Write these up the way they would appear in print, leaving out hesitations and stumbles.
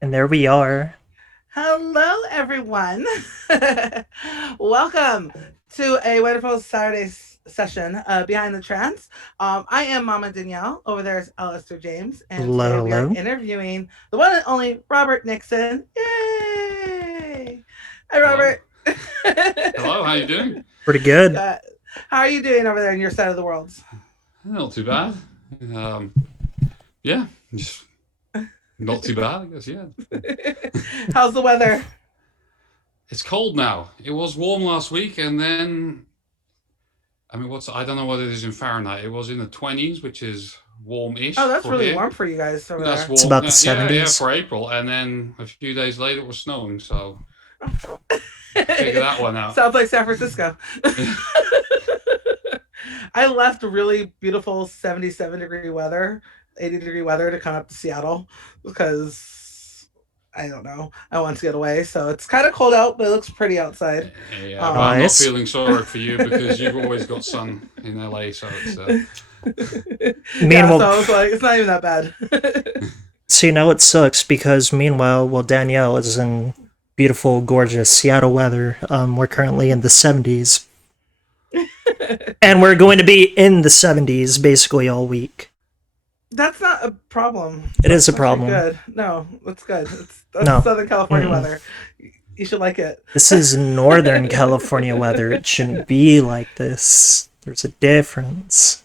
And there we are. Hello, everyone. Welcome to a wonderful Saturday session behind the trance. I am Mama Danielle. Over there is Alistair James, and Hello, today we are hello. interviewing the one and only Robert Nickson. Yay! Hi, Hello. Robert. Hello, how you doing? Pretty good. Good. How are you doing over there in your side of the world? Not too bad. Um, yeah, just not too bad, I guess, yeah. How's the weather? It's cold now. It was warm last week, and then, I don't know what it is in Fahrenheit. It was in the 20s, which is Oh, warm-ish that's for really here. warm for you guys over That's there. It's warm. about the Yeah, 70s. for April. And then a few days later, it was snowing, so figure that one out. Sounds like San Francisco. I left really beautiful 77-degree weather, 80-degree weather to come up to Seattle because I don't know. I want to get away. So it's kind of cold out, but it looks pretty outside. Yeah, but I'm Um, not Nice. feeling sorry for you because you've always got sun in LA, so it's yeah, Meanwhile, so I was like, it's not even that bad. see, now it sucks because meanwhile, Danielle is in beautiful, gorgeous Seattle weather. We're currently in the 70s. And we're going to be in the 70s basically all week. That's not a problem. It is That's a actually problem. good. No, that's good. That's No. Southern California Mm-mm. weather. You should like it. This is Northern California weather. It shouldn't be like this. There's a difference.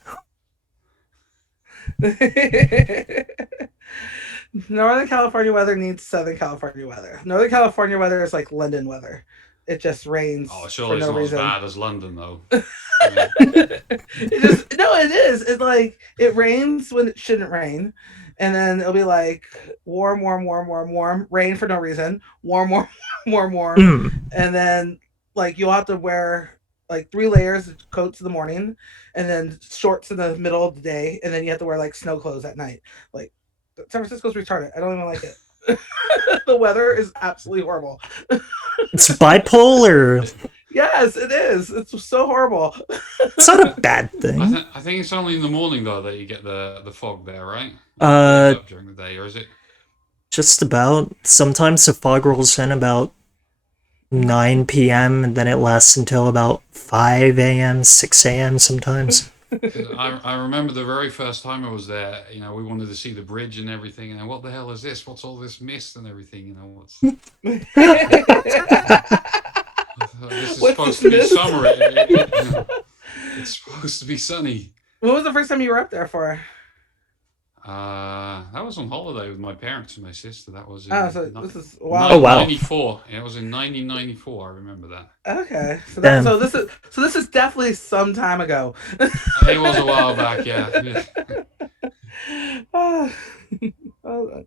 Northern California weather needs Southern California weather. Northern California weather is like London weather. It just oh, rains for surely it's no not as reason. bad as London, though. I mean, It just no, it is. It like it rains when it shouldn't rain, and then it'll be like warm, warm, warm, warm, warm, rain for no reason, warm, warm, warm, warm, Mm. and then like you'll have to wear like 3 layers of coats in the morning, and then shorts in the middle of the day, and then you have to wear like snow clothes at night. Like San Francisco's retarded. I don't even like it. The weather is absolutely horrible. It's bipolar. Yes, it is. It's so horrible. It's not a bad thing. I think it's only in the morning though that you get the fog there, right? It clears Uh, up during the day, or is it? just about. Sometimes the fog rolls in about 9 p.m. and then it lasts until about 5 a.m., 6 a.m. sometimes. Because I remember the very first time I was there. We wanted to see the bridge and everything, and what the hell is this? What's all this mist and everything? What's this is What's supposed this to be mist? summer. It's supposed to be sunny. What was the first time you were up there for? That was on holiday with my parents and my sister. That was Oh, in so this is a while Oh, ago. wow. 94. Yeah, it was in 1994. I remember that. Okay, so that Damn. this is definitely some time ago. It was a while back, yeah. oh, oh,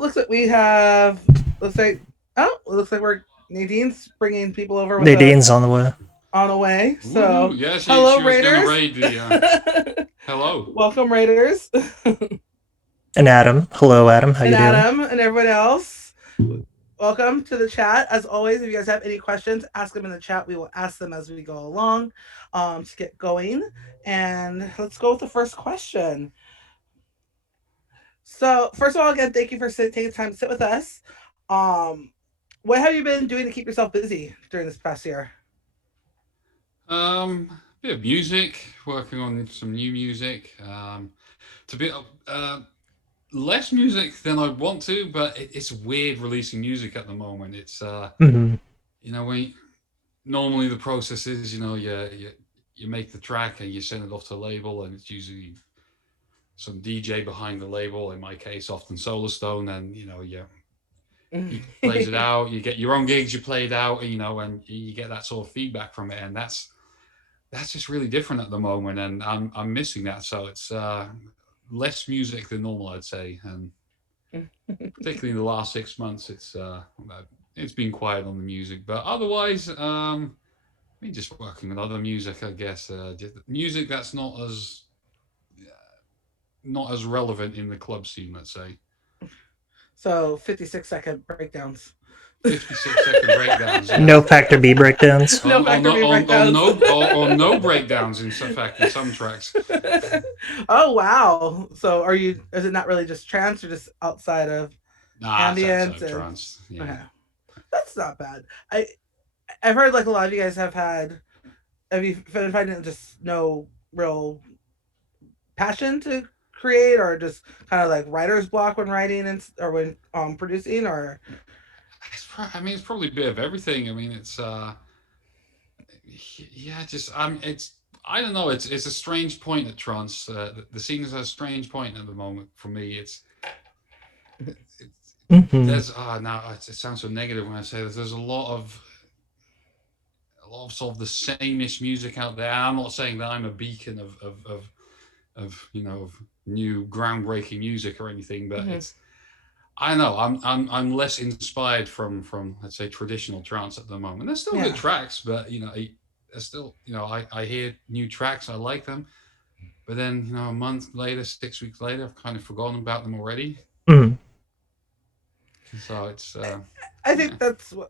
looks like we have. Looks like it looks like we're Nadine's bringing people over with Nadine's us on the way. on the way. Woohoo! So Yeah, hello she was going to Raiders. raid the. Hello. Welcome Raiders And Adam. Hello, Adam. How and you doing? Adam and everybody else. Welcome to the chat. As always, if you guys have any questions, ask them in the chat. We will ask them as we go along to get going. And let's go with the first question. So, first of all, again, thank you for taking the time to sit with us. Um, what have you been doing to keep yourself busy during this past year? Bit of music, working on some new music. To be less music than I want to, but it's weird releasing music at the moment. It's Mm-hmm. when normally the process is, you make the track and you send it off to a label, and it's usually some DJ behind the label. In my case, often Solar Stone, and he plays it out. You get your own gigs, you play it out, and you get that sort of feedback from it, and that's just really different at the moment, and I'm missing that. So it's less music than normal, I'd say, and particularly in the last 6 months, it's been quiet on the music. But otherwise, just working on other music, I guess. Music that's not as relevant in the club scene, let's say. So, 56-second breakdowns. 56-second breakdowns, No yeah. Factor B breakdowns. No Or factor no, B breakdowns. or no breakdowns in fact in some tracks. Oh wow! So, are you? Is it not really just trance, or just outside of? Nah, that's ambient and trance. Yeah. okay, that's not bad. I've heard like a lot of you guys have had. Have you been finding just no real passion to create, or just kind of like writer's block when writing and or when producing, or I mean, it's probably a bit of everything. I mean, it's yeah, just it's I don't know. It's a strange point at trance. The scene is a strange point at the moment for me. It's Hmm. there's now it sounds so negative when I say this. There's a lot of sort of the sameish music out there. I'm not saying that I'm a beacon of of new groundbreaking music or anything, but mm-hmm. it's I don't know. I'm less inspired from let's say traditional trance at the moment. There's still good Yeah, tracks, but there's still I hear new tracks. I like them, but then a month later, 6 weeks later, I've kind of forgotten about them already. Mm. So it's I yeah, think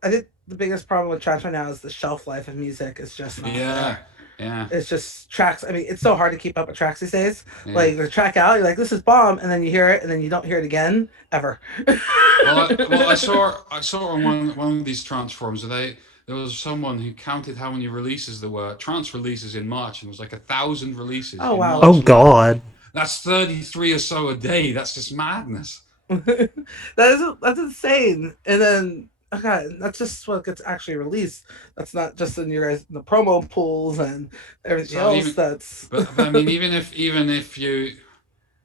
I think the biggest problem with trance right now is the shelf life of music is just not yeah, there. yeah, It's just tracks. I mean, it's so hard to keep up with tracks these days. yeah. Like the track out, you're like, this is bomb, and then you hear it, and then you don't hear it again ever. Well, I saw on one of these trance forums that there was someone who counted how many releases there were. Trance releases in March, and it was like 1,000 releases Oh in wow, Oh March alone. God. That's 33 or so a day. That's just madness. that's insane. And then okay, that's just what gets actually released. That's not just in your guys in the promo pools and everything So else. even, That's but I mean, even if you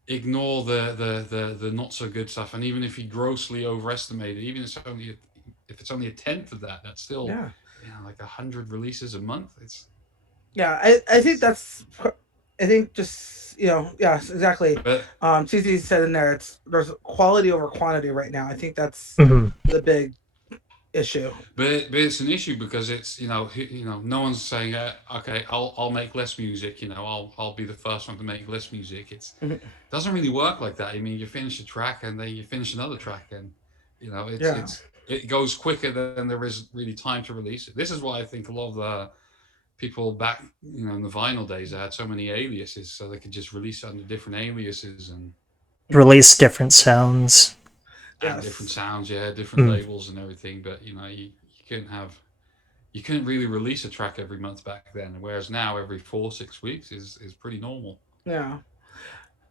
ignore the not so good stuff, and even if you grossly overestimate it, even if it's only a tenth of that, that's still yeah, like 100 releases a month. yeah. I think It's that's I think just yes exactly. but TZ said in there it's there's quality over quantity right now. I think that's Hmm. the big issue. but it's an issue because it's no one's saying okay, I'll make less music. I'll be the first one to make less music. Mhm. Doesn't really work like that. I mean, you finish a track and then you finish another track, and Yeah, it goes quicker than there is really time to release it. This is why I think a lot of the people back in the vinyl days, they had so many aliases, so they could just release it under different aliases Release different sounds. and different yes. sounds, yeah, different Mm. labels and everything. But you couldn't really release a track every month back then, whereas now every 4 6 weeks is pretty normal. Yeah.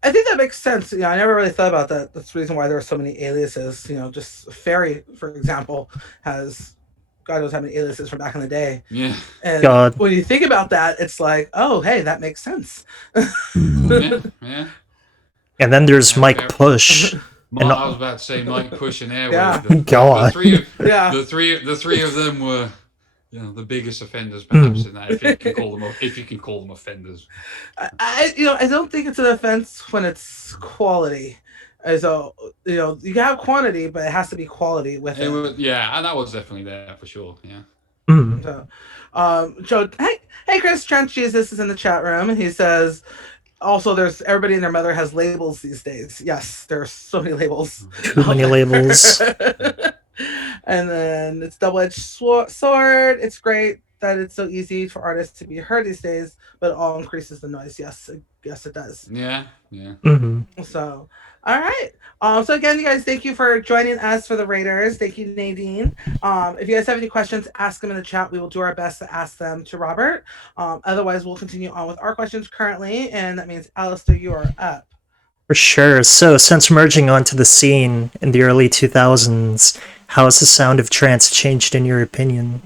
I think that makes sense. I never really thought about that. That's the reason why there are so many aliases. Just Fairy, for example, has God knows how many aliases from back in the day. Yeah, And God. when you think about that, it's like, oh, hey, that makes sense. yeah, yeah. And then there's Yeah, Mike fair. Push. And I was about to say Mike Push and Airwave. Yeah, The God. three of yeah. the three of them were the biggest offenders perhaps Mm. in that, if you can call them offenders. I don't think it's an offense when it's quality. So you can have quantity, but it has to be quality with It it. was, yeah, and that was definitely there for sure. Yeah. Mm. So hey, Chris Trent Jesus is in the chat room. He says also there's everybody and their mother has labels these days. Yes, there's so many labels Too out many labels. there. And then it's double-edged sword. It's great that it's so easy for artists to be heard these days, but it all increases the noise. Yes, it does. Yeah, yeah. Hmm. So, all right. So again, you guys, thank you for joining us for the Raiders. Thank you, Nadine. If you guys have any questions, ask them in the chat. We will do our best to ask them to Robert. Otherwise, we'll continue on with our questions currently, and that means Alistair, you are up. For sure. So, since merging onto the scene in the early 2000s, how has the sound of trance changed in your opinion?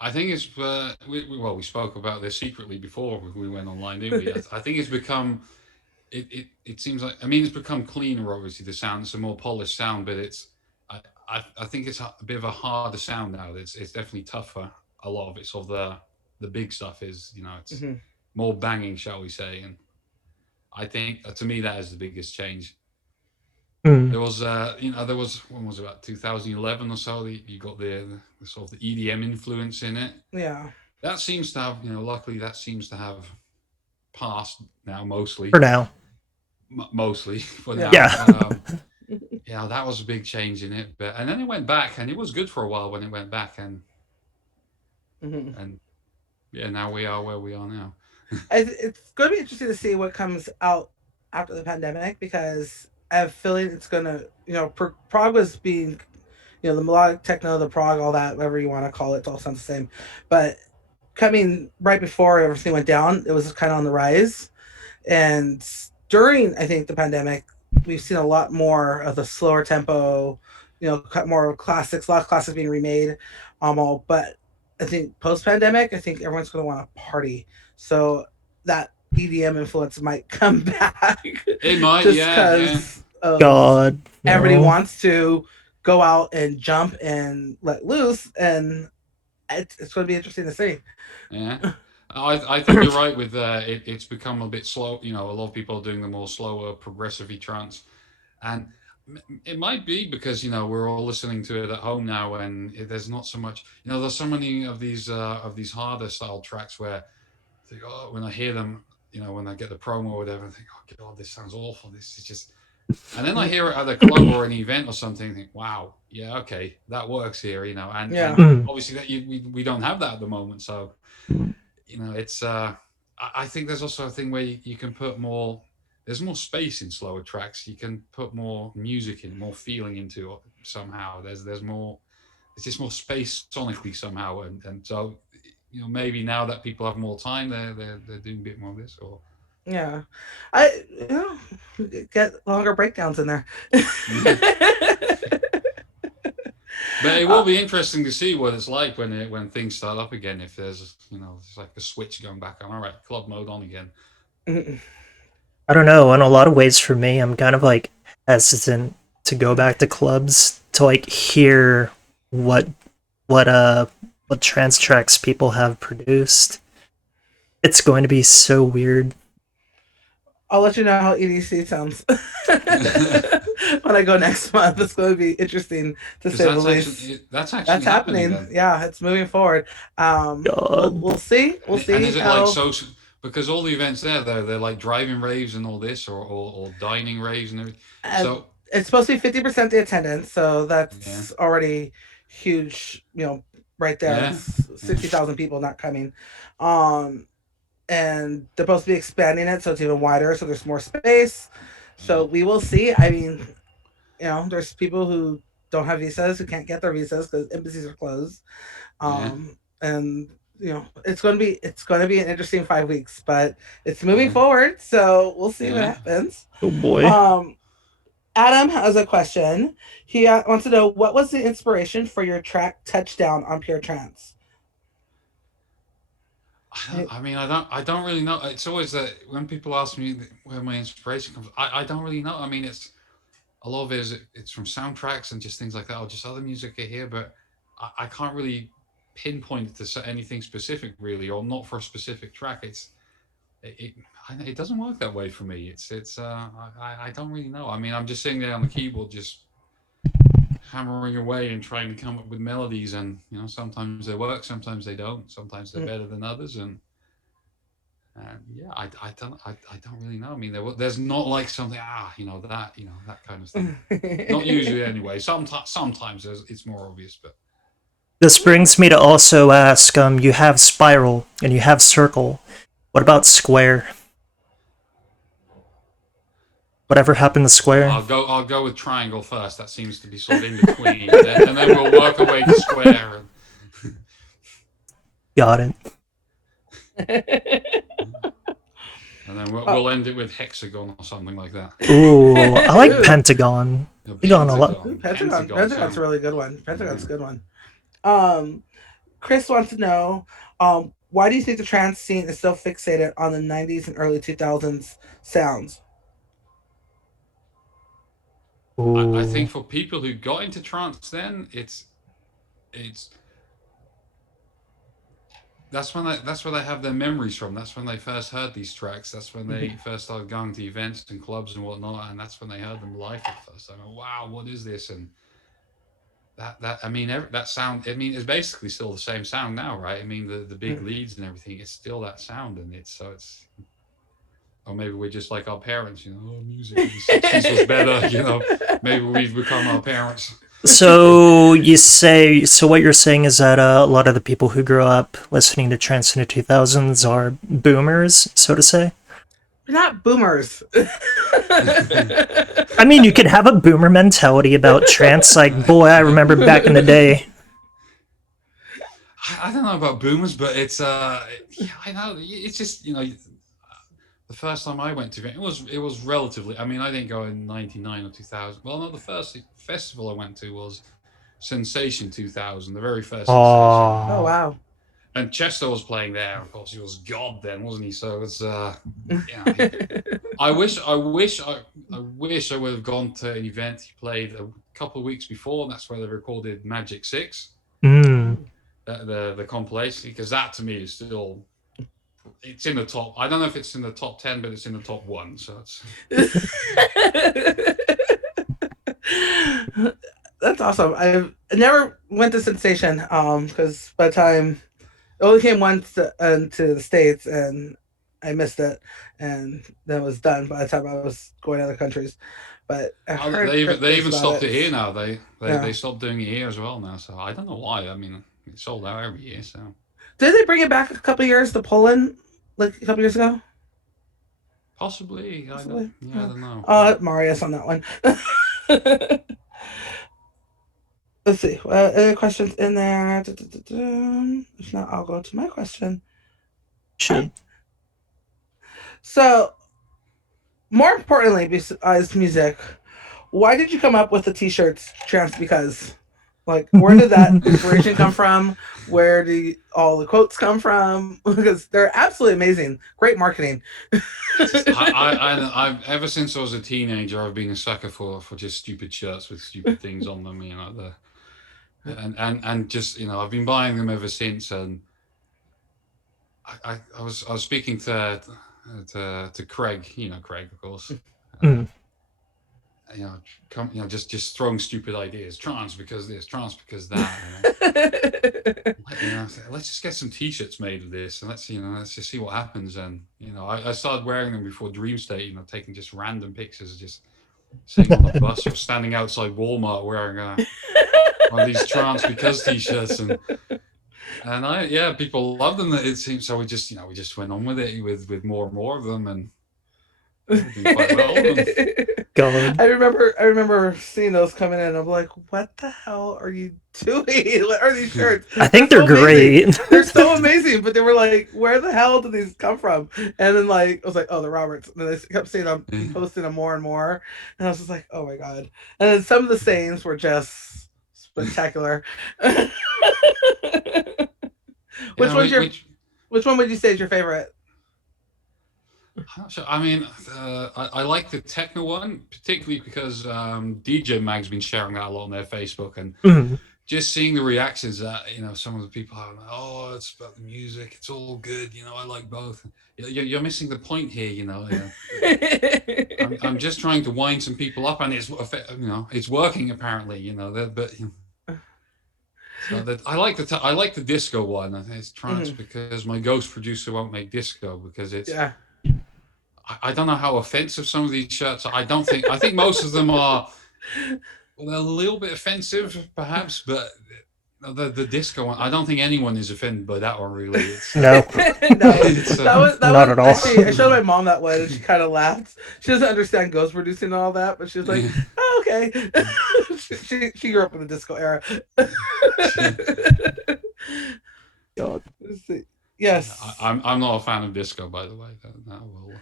I think it's we spoke about this secretly before we went online, didn't we? I think it's become it seems like, I mean, it's become cleaner. Obviously, the sound, it's a more polished sound, but I think it's a bit of a harder sound now. It's definitely tougher. A lot of it's of the big stuff is it's Mm-hmm. more banging, shall we say? And I think to me that is the biggest change. Mm. There was when was it, about 2011 or so? You got the sort of the EDM influence in it. Yeah. That seems to have, luckily that seems to have passed now For mostly, now. mostly for Yeah. now. Yeah. Yeah, that was a big change in it, but and then it went back, and it was good for a while when it went back, Mm-hmm. and yeah, now we are where we are now. It's going to be interesting to see what comes out after the pandemic because I have a feeling it's gonna, prog was being, the melodic techno, the prog, all that, whatever you want to call it, it all sounds the same. But coming right before everything went down, it was kind of on the rise. And during, I think, the pandemic, we've seen a lot more of the slower tempo, more classics, a lot of classics being remade. All, but I think post pandemic, I think everyone's going to want to party. So that EDM influence might come back. It might, just yeah, yeah. because God, everybody no. wants to go out and jump and let loose, and it's going to be interesting to see. Yeah. I think you're right with it's become a bit slow. You know, a lot of people are doing the more slower, progressive trance, and it might be because we're all listening to it at home now, and there's not so much. There's so many of these harder style tracks where I think, oh, when I hear them, when I get the promo or whatever, I think, oh god, this sounds awful. This is just. And then I hear it at a club or an event or something, and think, wow, yeah, okay, that works here, and Yeah. Mm. obviously that we don't have that at the moment, so it's I think there's also a thing where you can put more. There's more space in slower tracks. You can put more music in, more feeling into it somehow. There's more. It's just more space sonically somehow, and so maybe now that people have more time, they're doing a bit more of this or. Yeah, I get longer breakdowns in there. Yeah. But it will be interesting to see what it's like when things start up again. If there's there's like a switch going back on. All right, club mode on again. I don't know. In a lot of ways, for me, I'm kind of like hesitant to go back to clubs to like hear what what uh what trance tracks people have produced. It's going to be so weird. I'll let you know how EDC sounds when I go next month. It's going to be interesting to say the least. That's That's actually happening happening. then. Yeah, it's moving forward. God. We'll see. We'll And see is it like how. so? Because all the events there, they're like driving raves and all this, or dining raves and everything. Uh, So it's supposed to be 50% the attendance, so yeah, that's already huge. Right there. yeah, That's yeah, 60,000 people not coming. Um, and they're supposed to be expanding it so it's even wider, so there's more space. yeah, So we will see. I mean, there's people who don't have visas who can't get their visas because embassies are closed. yeah, And it's going to be an interesting 5 weeks, but it's moving yeah, forward. So we'll see what yeah. happens. Oh boy. Um, Adam has a question. He wants to know what was the inspiration for your track "Touchdown" on Pure Trance. I don't really know. It's always that when people ask me where my inspiration comes, I don't really know. I mean, it's a lot of it is it's from soundtracks and just things like that, or just other music I hear, but I can't really pinpoint it to anything specific, really, or not for a specific track. It, it doesn't work that way for me. I don't really know. I mean, I'm just sitting there on the keyboard, just hammering away and trying to come up with melodies, and sometimes they work, sometimes they don't, sometimes they're better than others, and yeah, I don't really know. I mean, there's not like something that kind of thing. Not usually anyway. Sometimes it's more obvious, but This brings me to also ask, you have spiral and you have circle. What about square? Whatever happened to square? I'll go with triangle first. That seems to be sort of in between, and then we'll work our way to square. Got it. And then we'll end it with hexagon or something like that. Ooh, I like Ooh. pentagon. Pentagon a lot. Pentagon's a really good one. Pentagon's a good one. Chris wants to know, why do you think the trance scene is so fixated on the 90s and early 2000s sounds? I Ooh. think for people who got into trance, then it's that's where they have their memories from. That's when they first heard these tracks. That's when they first started going to events and clubs and whatnot, and that's when they heard them live for the first time. And, wow, what is this? And that I mean, that sound. I mean, it's basically still the same sound now, right? I mean, the big leads and everything. It's still that sound, and it's. Or maybe we're just like our parents, music in the 60s was better, maybe we've become our parents. So what you're saying is that a lot of the people who grew up listening to trance in the 2000s are boomers, so to say? We're not boomers. I mean, you could have a boomer mentality about trance. Like, boy, I remember back in the day. I don't know about boomers, but it's yeah, I know it's just the first time I went to it was relatively. I mean, I didn't go in '99 or 2000. Well, no, the first festival I went to was Sensation 2000, the very first Sensation. Oh Oh, wow. And Chester was playing there. Of course, he was God then, wasn't he? So it's I wish I would have gone to an event he played a couple of weeks before, and that's where they recorded Magic 6, mm. the compilation, because that to me is still it's in the top. I don't know if it's in the top 10, but it's in the top 1. So it's That's awesome. I never went to Sensation because by the time it only came once to the States and I missed it and then it was done by the time I was going to other countries. But I heard they even stopped it here it. now. They Yeah. stopped doing it here as well now. So I don't know why. I mean, it's sold out every year. So Did they bring it back a couple years to Poland, like a couple years ago? possibly. Possibly. I don't know. Marius on that one. Let's see. Any questions in there? If not, I'll go to my question. Shit. So, more importantly, besides music, why did you come up with the t-shirts Trance Because? Like, where did that inspiration come from? Where did all the quotes come from? Because they're absolutely amazing. Great marketing. I've ever since I was a teenager, I've been a sucker for just stupid shirts with stupid things on them. And just I've been buying them ever since. And I was speaking to Craig, Craig, of course. Mm. Just throwing stupid ideas. Trance because this, trance because that. Let's just get some T-shirts made of this, and let's just see what happens. And I started wearing them before Dream State. Taking just random pictures, just sitting on the bus or standing outside Walmart wearing one of these Trance because T-shirts, and people love them. It seems so. We just went on with it with more and more of them, and doing quite well. God. I remember seeing those coming in. I'm like, what the hell are you doing? What are these shirts? I think they're so amazing. great. They're so amazing, but they were like, where the hell did these come from? And then I was like, oh, the Roberts. And then I kept seeing them posting them more and more, and I was just like, oh my god. And then some of the sayings were just spectacular. Which one would you say is your favorite? I mean, I like the techno one, particularly because DJ Mag's been sharing that a lot on their Facebook, and just seeing the reactions that some of the people have. Oh, it's about the music. It's all good. I like both. You're missing the point here. I'm just trying to wind some people up, and it's working apparently. But. So I like the disco one. I think it's Trance because my ghost producer won't make disco because it's. Yeah. I don't know how offensive some of these shirts are. I think most of them are. Well, they're a little bit offensive, perhaps, but the disco one. I don't think anyone is offended by that one. Really, No. that Not at all. Actually, I showed my mom that one, and she kind of laughed. She doesn't understand ghost producing and all that, but she was like, "Oh, okay." she grew up in the disco era. God. Let's see. Yes. I'm not a fan of disco, by the way. That will.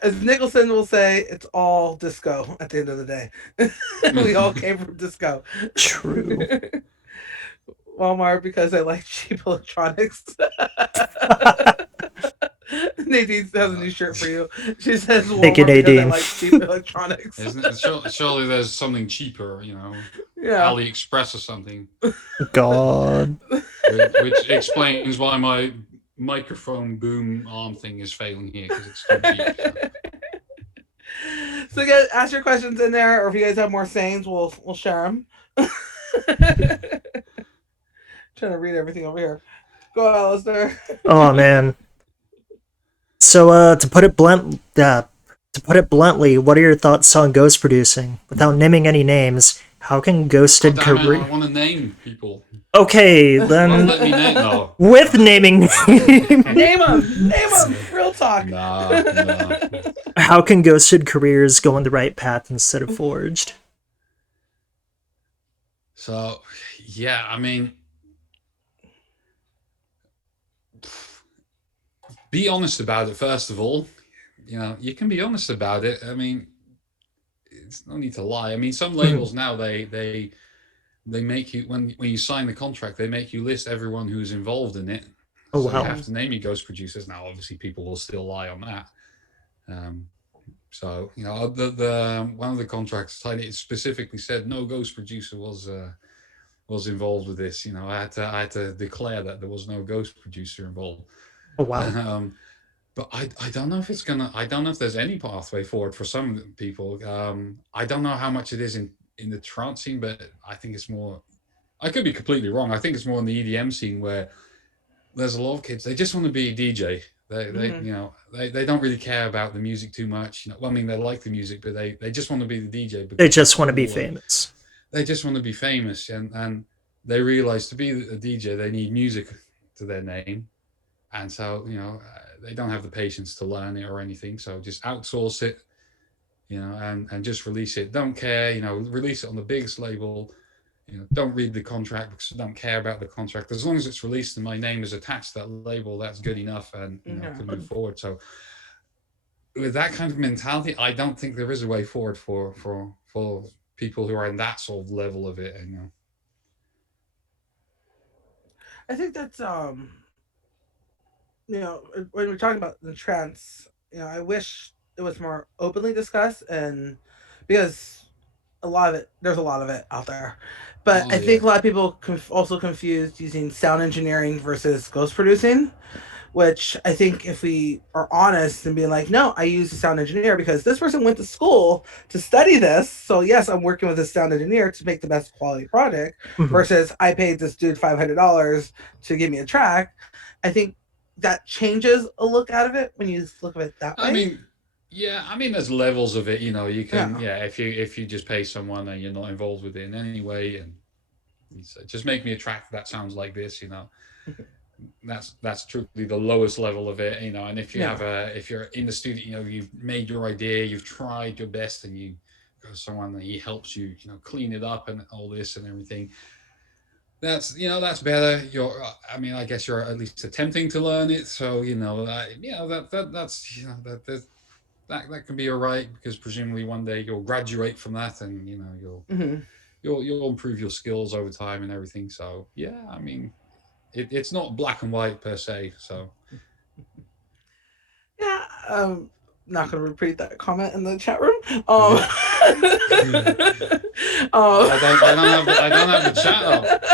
As Nicholson will say, it's all disco at the end of the day. We all came from disco. True. Walmart because I like cheap electronics. Nadine has a new shirt for you. She says Walmart Thank you, because I Nadine. like cheap electronics. Isn't it? Surely there's something cheaper, Yeah. AliExpress or something. God. Which explains why my microphone boom arm thing is failing here because it's too cheap. So guys, ask your questions in there, or if you guys have more sayings, we'll share them. Trying to read everything over here. Go, Alistair. Oh man. So to put it bluntly, what are your thoughts on ghost producing? Without naming any names, How can Oh, ghosted damn it! I career? want to name people. Okay, Well, then let me name. No. with naming. Name them. Real talk. Nah. How can ghosted careers go on the right path instead of forged? So, yeah, I mean, be honest about it first of all. You know, you can be honest about it. I mean, it's no need to lie. I mean, some Mhm. labels now they make you when you sign the contract, they make you list everyone who's involved in it. Oh So you wow. have to name your ghost producers. Now, obviously, people will still lie on that. Um, so you know, the one of the contracts it specifically said no ghost producer was involved with this. You know, I had to declare that there was no ghost producer involved. Oh wow. But I don't know if it's gonna. I don't know if there's any pathway forward for some people. I don't know how much it is in the trance scene, but I think it's more. I could be completely wrong. I think it's more in the EDM scene where there's a lot of kids. They just want to be a DJ. They Mhm. you know they don't really care about the music too much. You know, well, I mean they like the music, but they just want to be the DJ They because it's just want to be cool and famous. they just want to be famous and they realize to be a DJ they need music to their name, and so you know they don't have the patience to learn it or anything. So just outsource it, you know, and just release it. Don't care, you know, release it on the biggest label. You know, don't read the contract because I don't care about the contract. As long as it's released and my name is attached to that label, that's good enough, and you know, Yeah. can move forward. So with that kind of mentality, I don't think there is a way forward for people who are in that sort of level of it. And, you know, I think that's when we're talking about the trance, I wish it was more openly discussed, and because there's a lot of it out there, but oh I yeah, think a lot of people also confused using sound engineering versus ghost producing, which I think if we are honest and being like, no, I use a sound engineer because this person went to school to study this. So yes, I'm working with a sound engineer to make the best quality product Mhm. versus I paid this dude $500 to give me a track. I think that changes a look out of it when you look at it that I way. mean, yeah, I mean, there's levels of it. You know, you can, Yeah. yeah, if you just pay someone and you're not involved with it in any way, and you say, just make me a track that sounds like this, you know, that's truly the lowest level of it, you know. And Yeah. if you're in the studio, you know, you've made your idea, you've tried your best, and you go to someone and he helps you, you know, clean it up and all this and everything. That's you know that's better. I mean, I guess you're at least attempting to learn it, so you know that's you know that can be all right because presumably one day you'll graduate from that and you know Hmm. you'll improve your skills over time and everything. So yeah, I mean it's not black and white per se. So Yeah. Not gonna repeat that comment in the chat room. I don't have the chat up.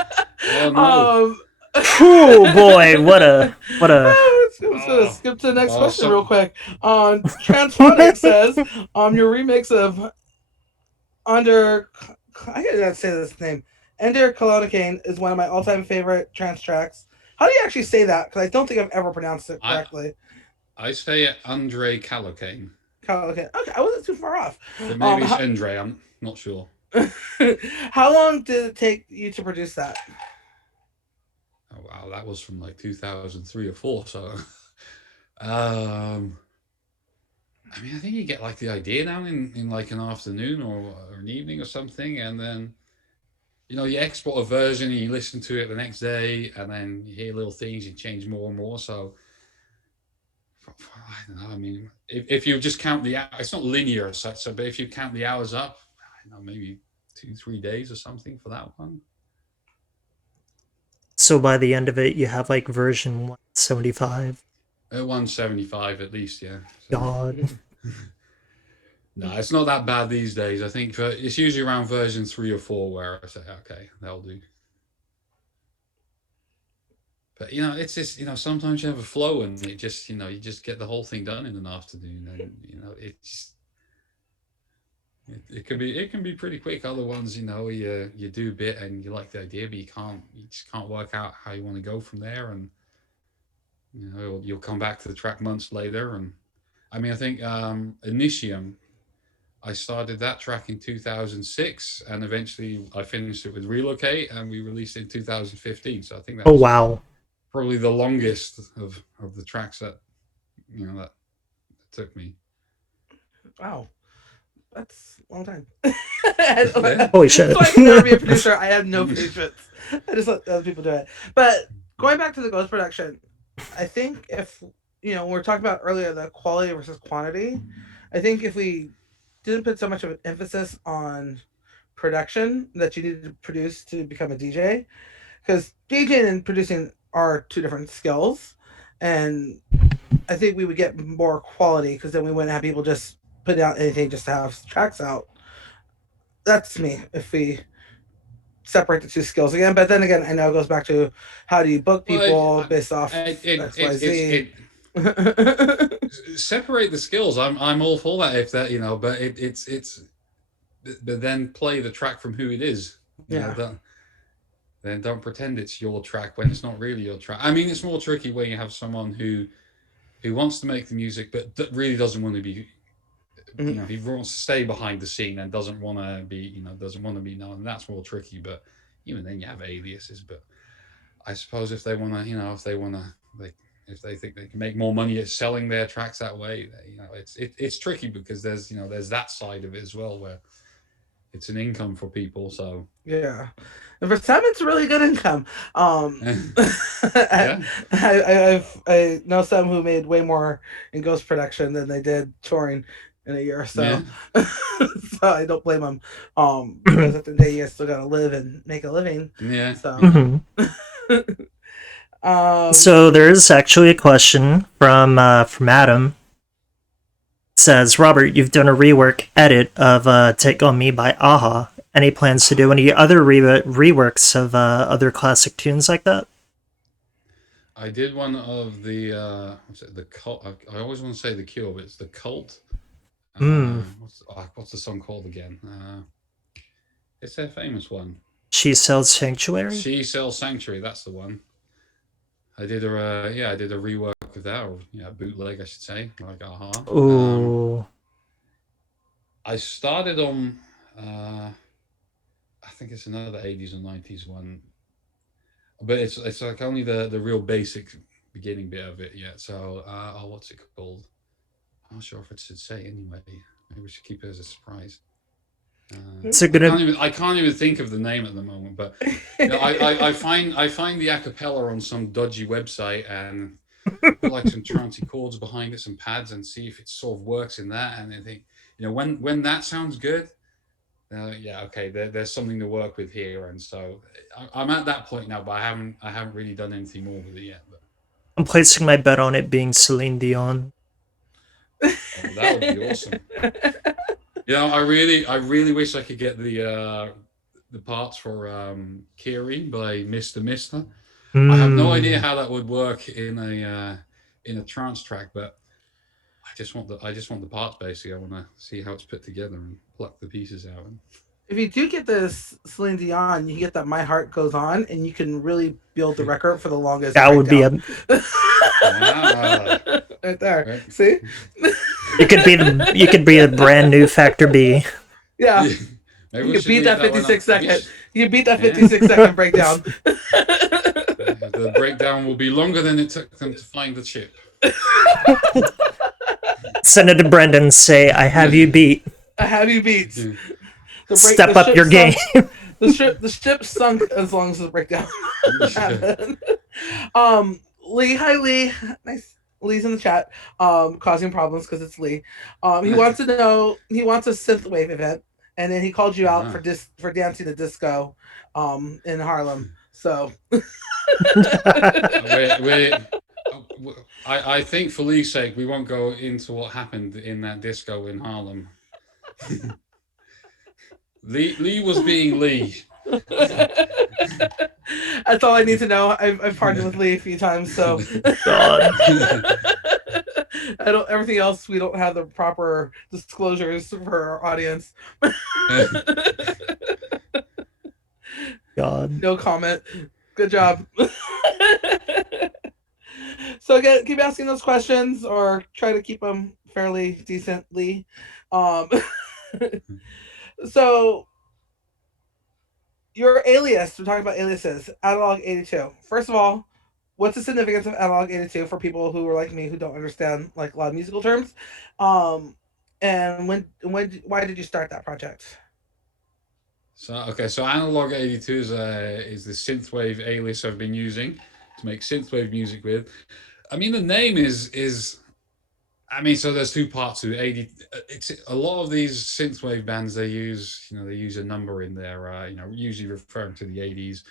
Oh no. Um, Phew, boy, what a I'm just gonna Oh, skip to the next oh question real so quick. Transphonic says, your remix of Under I gotta say this name. Ender Colonicane is one of my all-time favorite trance tracks. How do you actually say that? Because I don't think I've ever pronounced it I correctly. I say Andre Calocane, Colonicane. Okay, I wasn't too far off. but maybe Um, it's how, Andre. I'm not sure. how long did it take you to produce that? Oh wow, that was from like 2003 or four. So um, I mean, I think you get like the idea down in like an afternoon or an evening or something, and then you know you export a version and you listen to it the next day, and then you hear little things, you change more and more. So I don't know. I mean, if you just count the it's not linear as such. So, but if you count the hours up, I don't know, maybe 2 3 days or something for that one. So by the end of it, you have like version 175. 175 at least, yeah. So God. no, it's not that bad these days. I think it's usually around version 3 or 4 where I say, okay, that'll do. But you know, it's just sometimes you have a flow and it just you just get the whole thing done in an afternoon, and it can be pretty quick. Other ones, you do a bit and you like the idea, but you just can't work out how you want to go from there, and you'll come back to the track months later. And I mean, I think Initium, I started that track in 2006, and eventually I finished it with Relocate, and we released it in 2015. So I think that Oh was wow. probably the longest of the tracks that that took me. Wow, that's a long time. Yeah. Holy So shit. I can never be a producer. I have no patience. I just let other people do it. But going back to the ghost production, I think if we're talking about earlier the quality versus quantity, I think if we didn't put so much of an emphasis on production that you need to produce to become a DJ, because DJing and producing are two different skills, and I think we would get more quality because then we wouldn't have people just put out anything just to have tracks out. That's me. If we separate the two skills again, but then again, I know it goes back to how do you book Well, people based off X, Y, Z. separate the skills. I'm all for that if that but but then play the track from who it is. Yeah. Then don't pretend it's your track when it's not really your track. I mean, it's more tricky when you have someone who wants to make the music but really doesn't want to be. He wants to stay behind the scene and doesn't want to be. Doesn't want to be known. That's more tricky. But even then, you have aliases. But I suppose if they want to, if they want to, like, if they think they can make more money at selling their tracks that way, it's tricky because there's that side of it as well where it's an income for people. So Yeah, and for some, it's really good income. yeah, I know some who made way more in ghost production than they did touring in a year or so. yeah, So I don't blame them. Because at the end of the day, you still gotta live and make a living. yeah. So, Mhm. um, So there's actually a question from Adam. It says, Robert, you've done a rework edit of Take On Me by Aha. Any plans to do any other reworks of other classic tunes like that? I did one of the what's it, the cult. I always want to say the Cure, but it's the Cult. Mm. What's the song called again? It's their famous one. She Sells Sanctuary? She Sells Sanctuary. That's the one. I did a rework of that, or bootleg, I should say, like Aha. Ooh. I started on, I think it's another 80s and 90s one, but it's like only the real basic beginning bit of it yet. So, what's it called? I'm not sure if it should say anyway. Maybe we should keep it as a surprise. It's a good. I can't even think of the name at the moment, but I find the acapella on some dodgy website and put like some trancey chords behind it, some pads, and see if it sort of works in that. And I think when that sounds good, okay, there's something to work with here. And so I'm at that point now, but I haven't really done anything more with it yet. But I'm placing my bet on it being Celine Dion. that would be awesome. I really wish I could get the parts for Kiri by Mr. Mister. I have no idea how that would work in a trance track, but I just want the parts basically. I want to see how it's put together and pluck the pieces out. if you do get this Celine Dion, you get that My Heart Goes On, and you can really build the record for the longest. That would be a. Right there. Right. See? You could be the brand new Factor B. Yeah. Maybe You we can should beat leave that one 56 up. second. You can beat that 56-second breakdown. The breakdown will be longer than it took them to find the chip. Send it to Brendan and say, I have you beat. I have you beat. Yeah. Step up your game. The ship sunk as long as the breakdown happened. Lee, hi Lee. Nice. Lee's in the chat, causing problems because it's Lee. He wants to know. He wants a synthwave event, and then he called you out for dancing the disco, in Harlem. So, I think for Lee's sake, we won't go into what happened in that disco in Harlem. Lee was being Lee. That's all I need to know. I've partnered with Lee a few times, so God. I don't. Everything else, we don't have the proper disclosures for our audience. God. No comment. Good job. So again, keep asking those questions, or try to keep them fairly decently. So your alias, we're talking about aliases, Analog 82. First of all, what's the significance of Analog 82 for people who are like me who don't understand like a lot of musical terms? Um, and why did you start that project? So Analog 82 is the synthwave alias I've been using to make synthwave music with. I mean, the name is. I mean, so there's two parts to it. 80. It's a lot of these synthwave bands. They use a number in there. Usually referring to the 80s.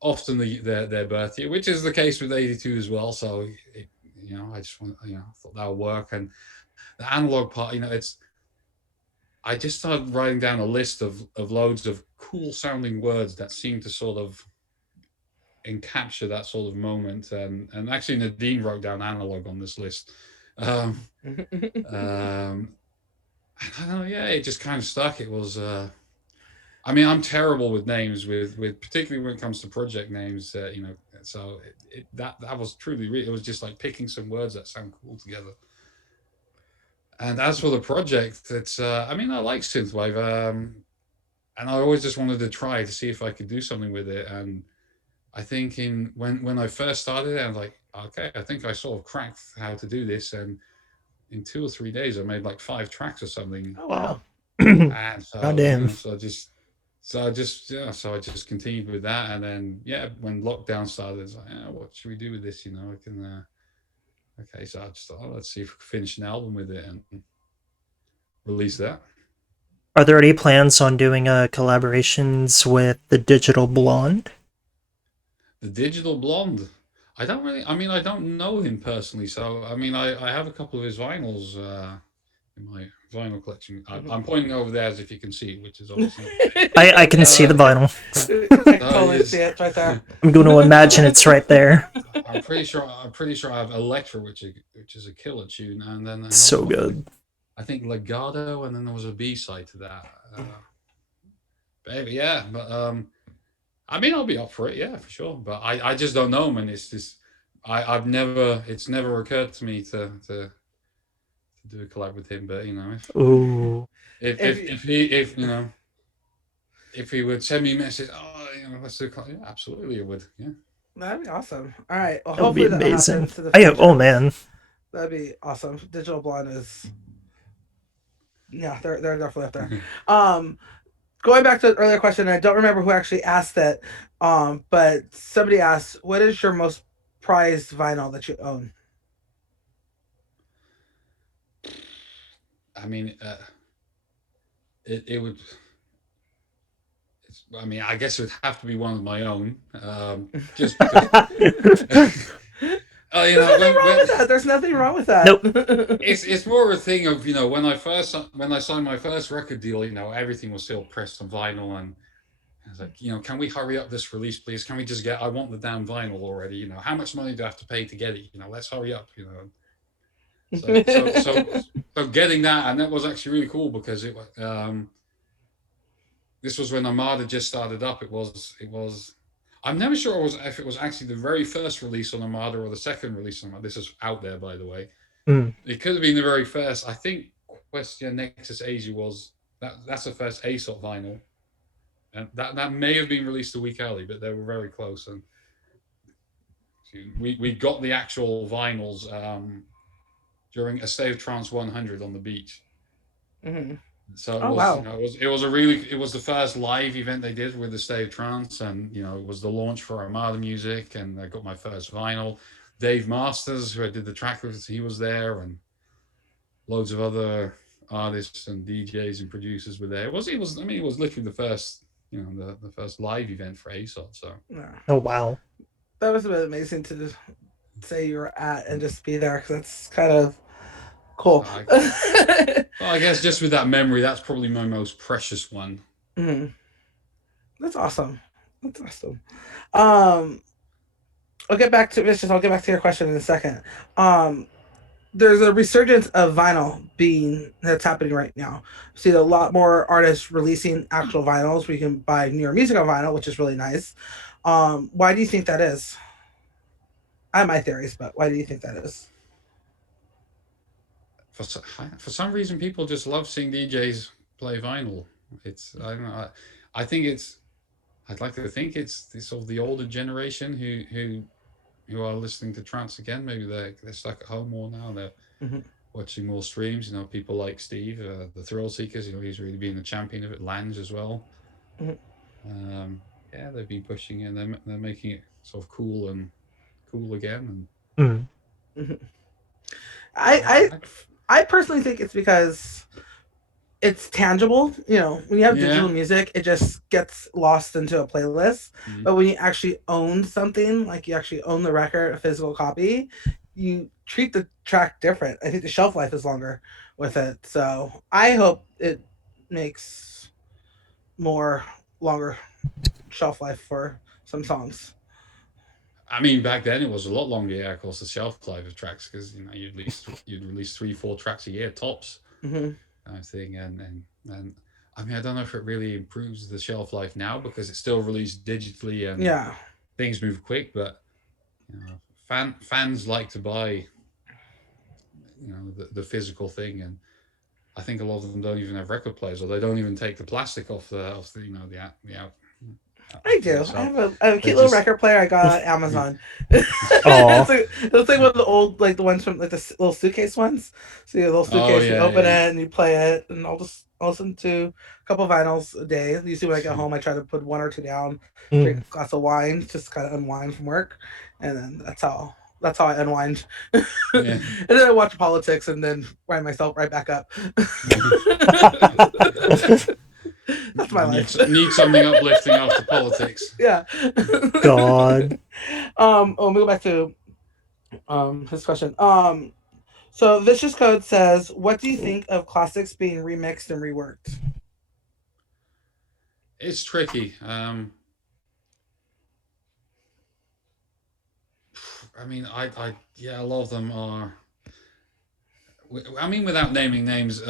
Often their birth year, which is the case with 82 as well. So, I just want, I thought that would work. And the analog part, it's I just started writing down a list of loads of cool sounding words that seem to sort of encapture that sort of moment. And actually, Nadine wrote down analog on this list. Um, um, I don't know. Yeah, it just kind of stuck. It was. I mean, I'm terrible with names, with particularly when it comes to project names. So that was truly. It was just like picking some words that sound cool together. And as for the project, it's. I mean, I like synthwave. And I always just wanted to try to see if I could do something with it. And I think when I first started, I was like, okay, I think I sort of cracked how to do this. And in 2 or 3 days, I made like 5 tracks or something. Oh Wow. wow. And God so damn. so I just continued with that. And then yeah, when lockdown started, it's like, what should we do with this? I can. Okay, so I just thought, let's see if we can finish an album with it and release that. Are there any plans on doing collaborations with the Digital Blonde? The Digital Blonde. I don't really. I mean, I don't know him personally, so I mean, I have a couple of his vinyls in my vinyl collection. I'm pointing over there as if you can see, which is obviously not. I can see the Uh, vinyl. I can so totally see he's, it right there. I'm going to imagine it's right there. I'm pretty sure. I'm pretty sure I have Electra, which is a killer tune, and then another So one. good. I think Legato, and then there was a B side to that. Baby, yeah, but I mean, I'll be up for it, yeah, for sure. But I just don't know, man. It's just I've never. It's never occurred to me to do a collab with him. But Ooh. If you, if he would send me a message, let's do a collab. Yeah, absolutely, it would. Yeah. that'd be awesome. All right. Well, That would be hopefully that'll amazing. happen to the I future. oh man. That'd be awesome. Digital Blonde is, yeah, they're definitely up there. Um, Going back to the earlier question, I don't remember who actually asked it, but somebody asked, "What is your most prized vinyl that you own?" I mean, it would. I mean, I guess it would have to be one of my own, just because. There's nothing wrong with that. There's nothing wrong with that. Nope. It's more a thing of when I signed my first record deal, everything was still pressed on vinyl, and I was like, can we hurry up this release, please? Can we just I want the damn vinyl already. How much money do I have to pay to get it? Let's hurry up. So getting that, and that was actually really cool because this was when Armada just started up. It was. I'm never sure if it was actually the very first release on Armada or the second release on Armada. This is out there, by the way. Mm. It could have been the very first. I think Question Nexus Asia was that's the first ASOT vinyl, and that may have been released a week early, but they were very close. And we got the actual vinyls during a State of Trance 100 on the beach. Mhm. So it Oh was, wow. it was the first live event they did with the State of Trance, and it was the launch for Armada Music, and I got my first vinyl. Dave Masters, who I did the track with, he was there, and loads of other artists and DJs and producers were there. It was. I mean, it was literally the first, the first live event for ASOT. So Yeah. Oh wow. That was a bit amazing to say you were at and just be there because that's kind of cool. I guess just with that memory, that's probably my most precious one. Mhm. That's awesome. That's awesome. Um, I'll get back to Vicious. I'll get back to your question in a second. Um, there's a resurgence of vinyl being that's happening right now. See a lot more artists releasing actual vinyls. We can buy newer music on vinyl, which is really nice. Why do you think that is? I have my theories, but why do you think that is? For for some reason, people just love seeing DJs play vinyl. It's I don't know. I think it's. I'd like to think it's sort of the older generation who are listening to trance again. Maybe they're stuck at home more now. They're Mhm. watching more streams. You know, people like Steve, the Thrill Seekers. You know, he's really been the champion of it. Lange as well. Mhm. Um, yeah, they've been pushing it. They're making it sort of cool and cool again. Mm. Mhm. And I I personally think it's because it's tangible. You know, when you have digital yeah, music, it just gets lost into a playlist. mm, But when you actually own something, like you actually own the record, a physical copy, you treat the track different. I think the shelf life is longer with it. So I hope it makes more longer shelf life for some songs. I mean, back then it was a lot longer. Yeah, of course, the shelf life of tracks because you know you'd release 3-4 tracks a year tops, Hmm. kind of thing. And I mean, I don't know if it really improves the shelf life now because it's still released digitally and Yeah. things move quick. But you know, fans like to buy the physical thing, and I think a lot of them don't even have record players, or they don't even take the plastic off the the I out there. do. So I have a they cute little just record player I got on Amazon. Aw. It's like one of the old, like the ones from like the little suitcase ones. So you have a little oh suitcase, you yeah open yeah. it and you play it, and I'll listen to a couple vinyls a day. Usually when I get home, I try to put one or two down, drink Mm. a glass of wine, just kind of unwind from work, and then that's how I unwind. And Yeah. then I watch politics and then wind myself right back up. That's my life. Need something uplifting after politics. Yeah. God. Let me go back to his question. So Vicious Code says, "What do you think of classics being remixed and reworked?" It's tricky. I mean, yeah, a lot of them are. I mean, without naming names,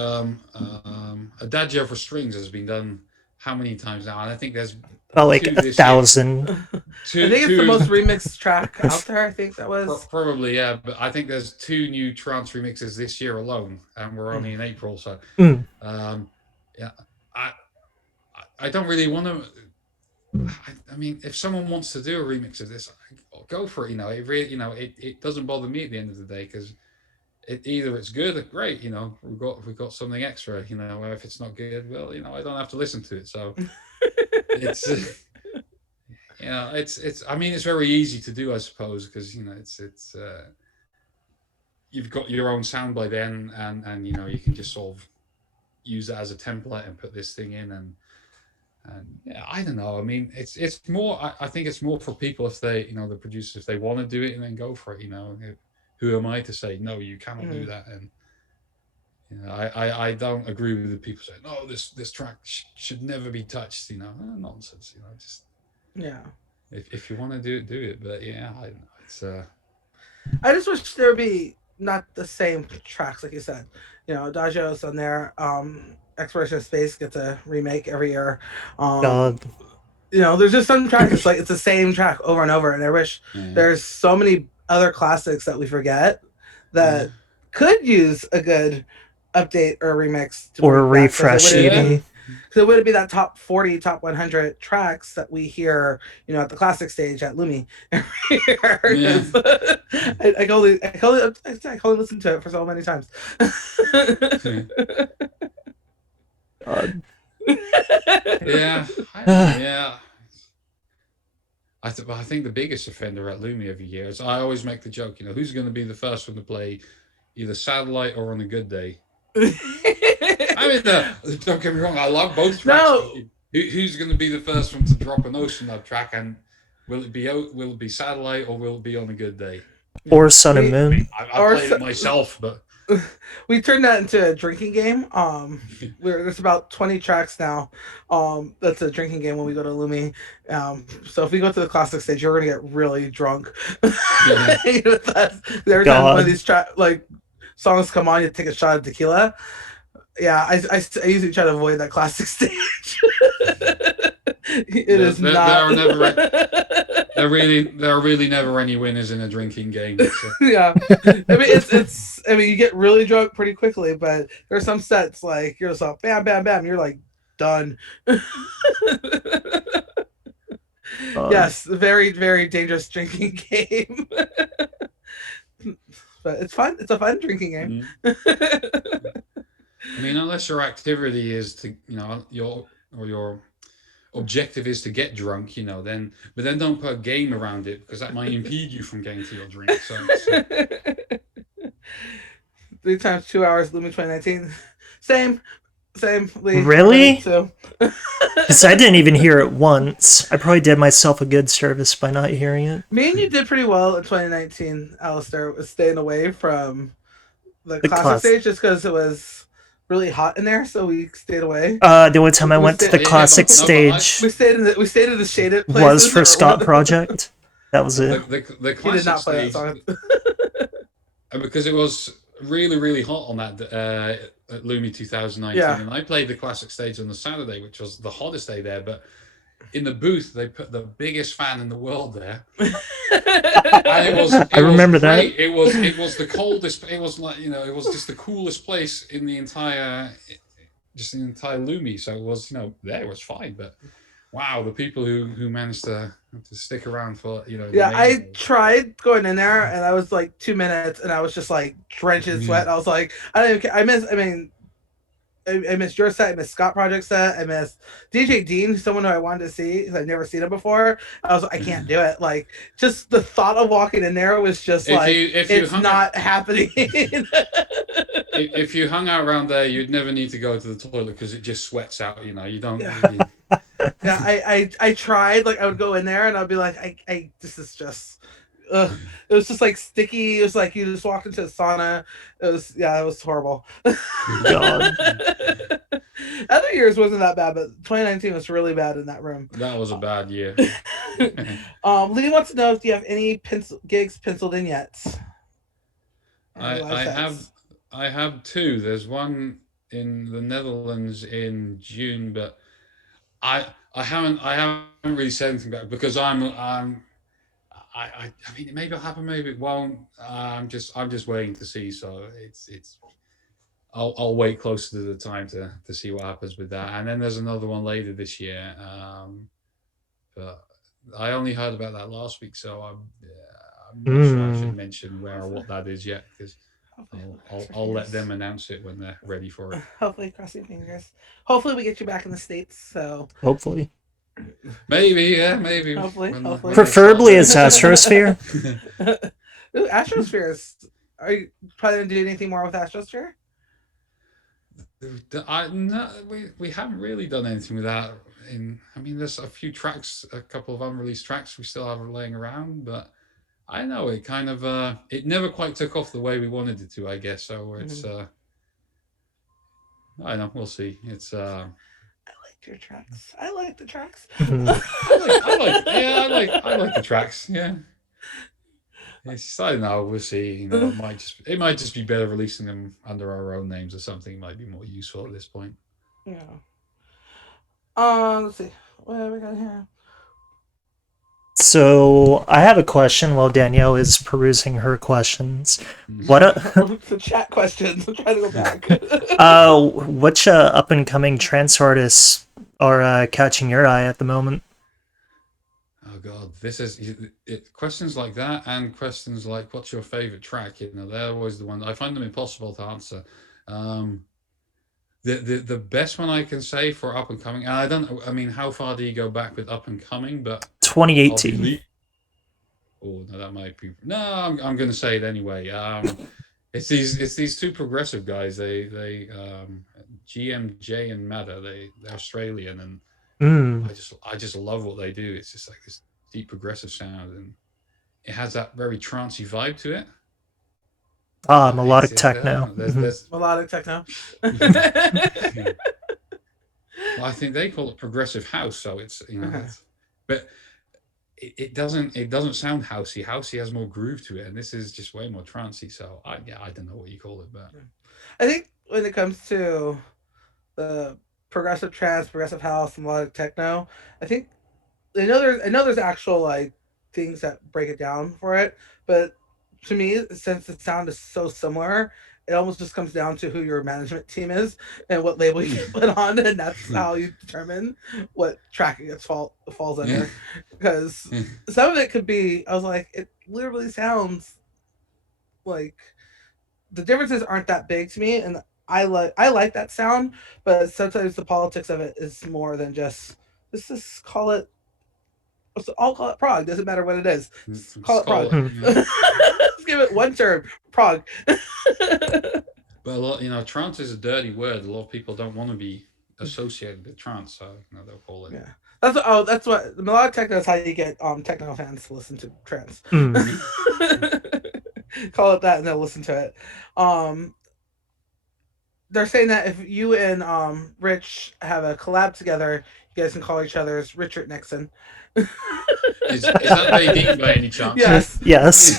Adagio for Strings has been done how many times now? And I think there's Like two a this year. thousand. I think it's the Two most remixed track out there. I think that was. probably yeah, but I think there's two new trance remixes this year alone, and we're only in April, so Mm. um, yeah, I I don't really want to. I mean, if someone wants to do a remix of this, go for it. You know, it really, it doesn't bother me at the end of the day because either it's good or great. You know, we've got something extra. You know, if it's not good, well, I don't have to listen to it. So it's it's. I mean, it's very easy to do, I suppose, because it's you've got your own sound by then, and you can just sort of use that as a template and put this thing in and yeah, I don't know. I mean, it's more. I think it's more for people if they, the producers, if they want to do it and then go for it. Who am I to say no? You cannot do that. And I don't agree with the people saying no. This track should never be touched. Nonsense. Just Yeah. if you want to do it, do it. But yeah, I don't know. It's I just wish there would be not the same tracks like you said. Adagio's on there. Exploration of Space gets a remake every year. God. There's just some tracks. It's like it's the same track over and over, and I wish yeah. there's so many other classics that we forget Yeah. that could use a good update or remix to Or a bring back refresh, even. because it wouldn't be that top 40, top 100 tracks that we hear, at the classic stage at Lumi every year. Yeah. I can only listen to it for so many times. God. Yeah. Yeah. I think the biggest offender at Lumi every year is I always make the joke, who's going to be the first one to play either Satellite or On a Good Day? I mean, don't get me wrong, I love both tracks. No. Who's going to be the first one to drop an Ocean Love track, and will it be Satellite or will it be On a Good Day? Or Sun and Moon. I played it myself, but we turned that into a drinking game. There's about 20 tracks now. That's a drinking game when we go to Lumi. So if we go to the classic stage, you're gonna get really drunk. With us. Every time one of these songs come on, you take a shot of tequila. Yeah, I usually try to avoid that classic stage. There are really never any winners in a drinking game. So. Yeah, I mean it's I mean, you get really drunk pretty quickly, but there's some sets like you're just like bam, bam, bam. You're like done. Uh, Yes, very, very dangerous drinking game. But it's fun. It's a fun drinking game. Mm. I mean, unless your activity is to, your objective is to get drunk, then don't put a game around it because that might impede you from getting to your drink. So 3 times 2 hours, Lumi 2019. Same, same. Lee, really? too. Because I didn't even hear it once. I probably did myself a good service by not hearing it. Me and you did pretty well in 2019, Alistair, with staying away from the The classic class. stage just because it was really hot in there, so we stayed away. The only time I We went to stayed, the classic but no, but stage we stayed in the shaded was places. for Scott Project. That was the it. the He did classic not play that stage, song. because it was really really hot on that at Lumi 2019, Yeah. and I played the classic stage on the Saturday, which was the hottest day there. But in the booth, they put the biggest fan in the world there, and I remember was that. great. It was the coldest. It was like it was just the coolest place in the entire Lumi. So it was there it was fine, but wow, the people who managed to stick around for the Yeah, I main. tried going in there, and I was like 2 minutes, and I was just like drenched in sweat. I was like, I don't even care. I missed your set. I missed Scott Project set. I missed DJ Dean, someone who I wanted to see because I've never seen him before. I was like, I can't do it. Like, just the thought of walking in there was just it's not happening. If you hung out around there, you'd never need to go to the toilet because it just sweats out. You don't. Yeah. Yeah, I tried. Like, I would go in there and I'd be like, this is just. Ugh. It was just like sticky. It was like you just walked into a sauna. It was horrible. God. Other years wasn't that bad, but 2019 was really bad in that room. That was a bad year. Lee wants to know if you have any gigs penciled in yet. I have two. There's one in the Netherlands in June, but I haven't really said anything about it because I mean, it maybe it'll happen, maybe it won't. I'm just waiting to see. So I'll wait closer to the time to see what happens with that. And then there's another one later this year. But I only heard about that last week, so I'm not sure I should mention where or what that is yet because I'll let them announce it when they're ready for it. Hopefully, crossing fingers. Hopefully, we get you back in the States. So Hopefully. Maybe, yeah, maybe. Hopefully. Preferably as Astrosphere. Ooh, Astrosphere. Are you planning to do anything more with Astrosphere? No, we haven't really done anything with that. I mean, there's a few tracks, a couple of unreleased tracks we still have laying around, but I don't know, it kind of it never quite took off the way we wanted it to, I guess. So it's I don't know, we'll see. It's I like your tracks. I like the tracks. I like the tracks. Yeah, it's I don't know. We'll see. It might just be better releasing them under our own names or something. It might be more useful at this point. Yeah. Let's see. What have we got here? So I have a question while Danielle is perusing her questions. What the chat questions? I'm trying to go back. which up and coming trance artists are catching your eye at the moment? Oh God, this is questions like that and questions like what's your favorite track? They're always the ones I find them impossible to answer. The best one I can say for up and coming, and I mean, how far do you go back with up and coming? But 2018. Oh no, that might be no. I'm going to say it anyway. It's these two progressive guys. They GMJ and Matter. They're Australian, and I just love what they do. It's just like this deep progressive sound, and it has that very trancey vibe to it. Melodic techno. There's melodic techno. Well, I think they call it progressive house, so it's but it doesn't sound housey. Housey has more groove to it, and this is just way more trancey. So I don't know what you call it, but I think when it comes to the progressive trance, progressive house, and melodic techno, I think I know there's actual like things that break it down for it, but to me, since the sound is so similar, it almost just comes down to who your management team is and what label you put on, and that's how you determine what track it falls under. Because some of it could be, I was like, it literally sounds like the differences aren't that big to me, and I like that sound, but sometimes the politics of it is more than just let's just call it. I'll call it prog. Doesn't matter what it is. Just call it prog. Let's give it one term, prog. But a lot, trance is a dirty word. A lot of people don't want to be associated with trance, so they'll call it. Yeah, that's what melodic techno is. How you get techno fans to listen to trance. Call it that, and they'll listen to it. They're saying that if you and Rich have a collab together, you guys can call each other's Richard Nickson. Is that AD by any chance? Yes. Yes.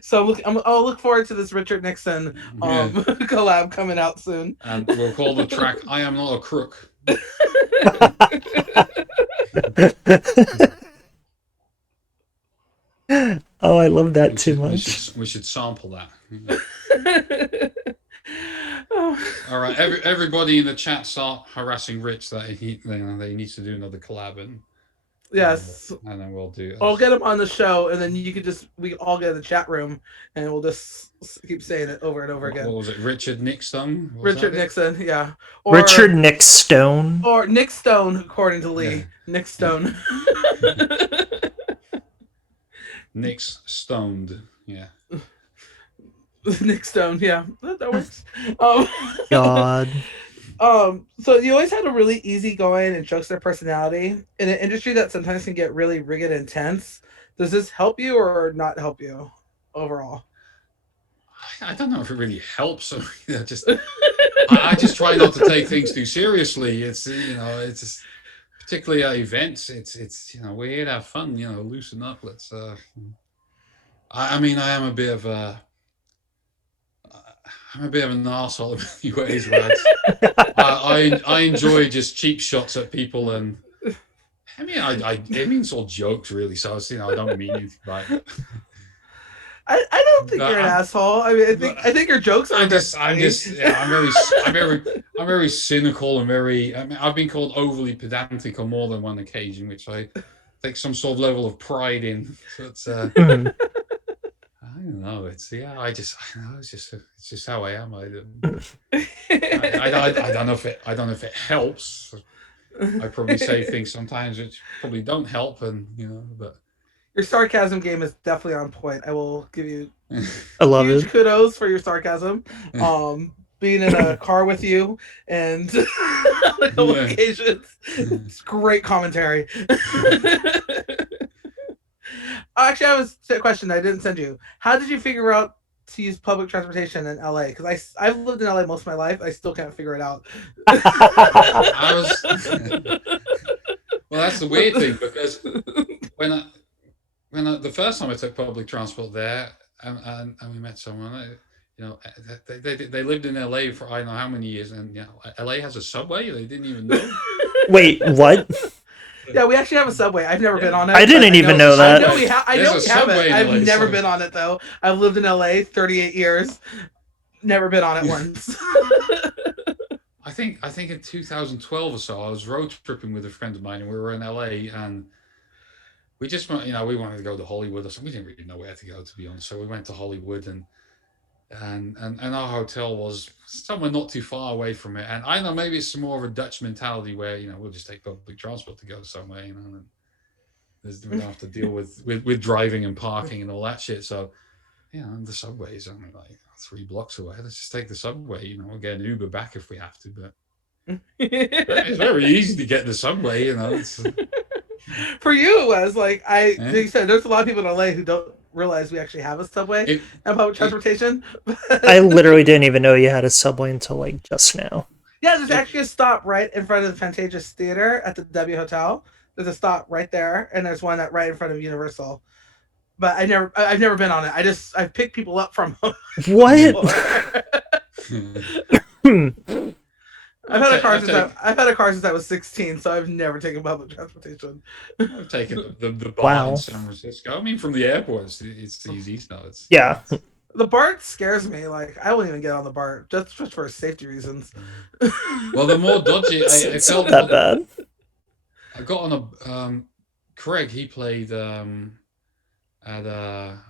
So I'll look forward to this Richard Nickson collab coming out soon. And we'll call the track "I Am Not a Crook." Oh, I love that too much. We should sample that. All right, everybody in the chat start harassing Rich that he needs to do another collab, and yes, and then we'll do. I'll get him on the show, and then we can all get in the chat room, and we'll just keep saying it over and over again. What was it, Richard Nickson? Richard Nickson, yeah. Or, Richard Nickstone. Or Nick Stone, according to Lee. Yeah. Nick Stone. Nick's stoned, yeah. Nick Stone, yeah, that works. God. So you always had a really easygoing and jokester personality in an industry that sometimes can get really rigid and tense. Does this help you or not help you overall? I don't know if it really helps. I just try not to take things too seriously. It's it's just, particularly at events. It's we're here to have fun. Loosen up. Let's. I mean, I am a bit of a. I'm a bit of an arsehole in many ways, but I enjoy just cheap shots at people, and I mean, I mean, it's all jokes really. So I don't mean anything by it. I don't think you're an asshole. I mean, I think your jokes are. I'm very cynical and very. I mean, I've been called overly pedantic on more than one occasion, which I take some sort of level of pride in. So it's. I don't know. It's just how I am. I don't know if it helps. I probably say things sometimes which probably don't help, and but your sarcasm game is definitely on point. I will give you I love huge it. kudos for your sarcasm. Being in a car with you and on a couple occasions, it's great commentary. Actually, I have a question I didn't send you. How did you figure out to use public transportation in LA? Because I've lived in LA most of my life. I still can't figure it out. Well, that's the weird thing, because when the first time I took public transport there, and we met someone, they lived in LA for I don't know how many years, and LA has a subway. They didn't even know. Wait, what? Yeah, we actually have a subway. I've never been on it. I didn't even know that. I know we have it. I've never been on it though. I've lived in LA 38 years. Never been on it once. I think in 2012 or so, I was road tripping with a friend of mine, and we were in LA, and we just we wanted to go to Hollywood or something. We didn't really know where to go, to be honest. So we went to Hollywood, and our hotel was somewhere not too far away from it. And I know maybe it's more of a Dutch mentality where we'll just take public transport to go somewhere, and we don't have to deal with driving and parking and all that shit. So and the subway is only like 3 blocks away. Let's just take the subway. We'll get an Uber back if we have to, but it's very easy to get the subway. For you, it was like you said, there's a lot of people in LA who don't realize we actually have a subway and public transportation. I literally didn't even know you had a subway until like just now. Yeah, there's actually a stop right in front of the Fantasia Theater at the W Hotel. There's a stop right there, and there's one right in front of Universal. But I've never been on it. I picked people up from what? I've had a car I've since I've had a car since I was 16, so I've never taken public transportation. taken the BART in Wow. San Francisco. I mean, from the airport, it's easy. So Yeah. The BART scares me. Like I won't even get on the BART just for safety reasons. well, the more dodgy I It's not felt. that bad. I got on a Craig. He played at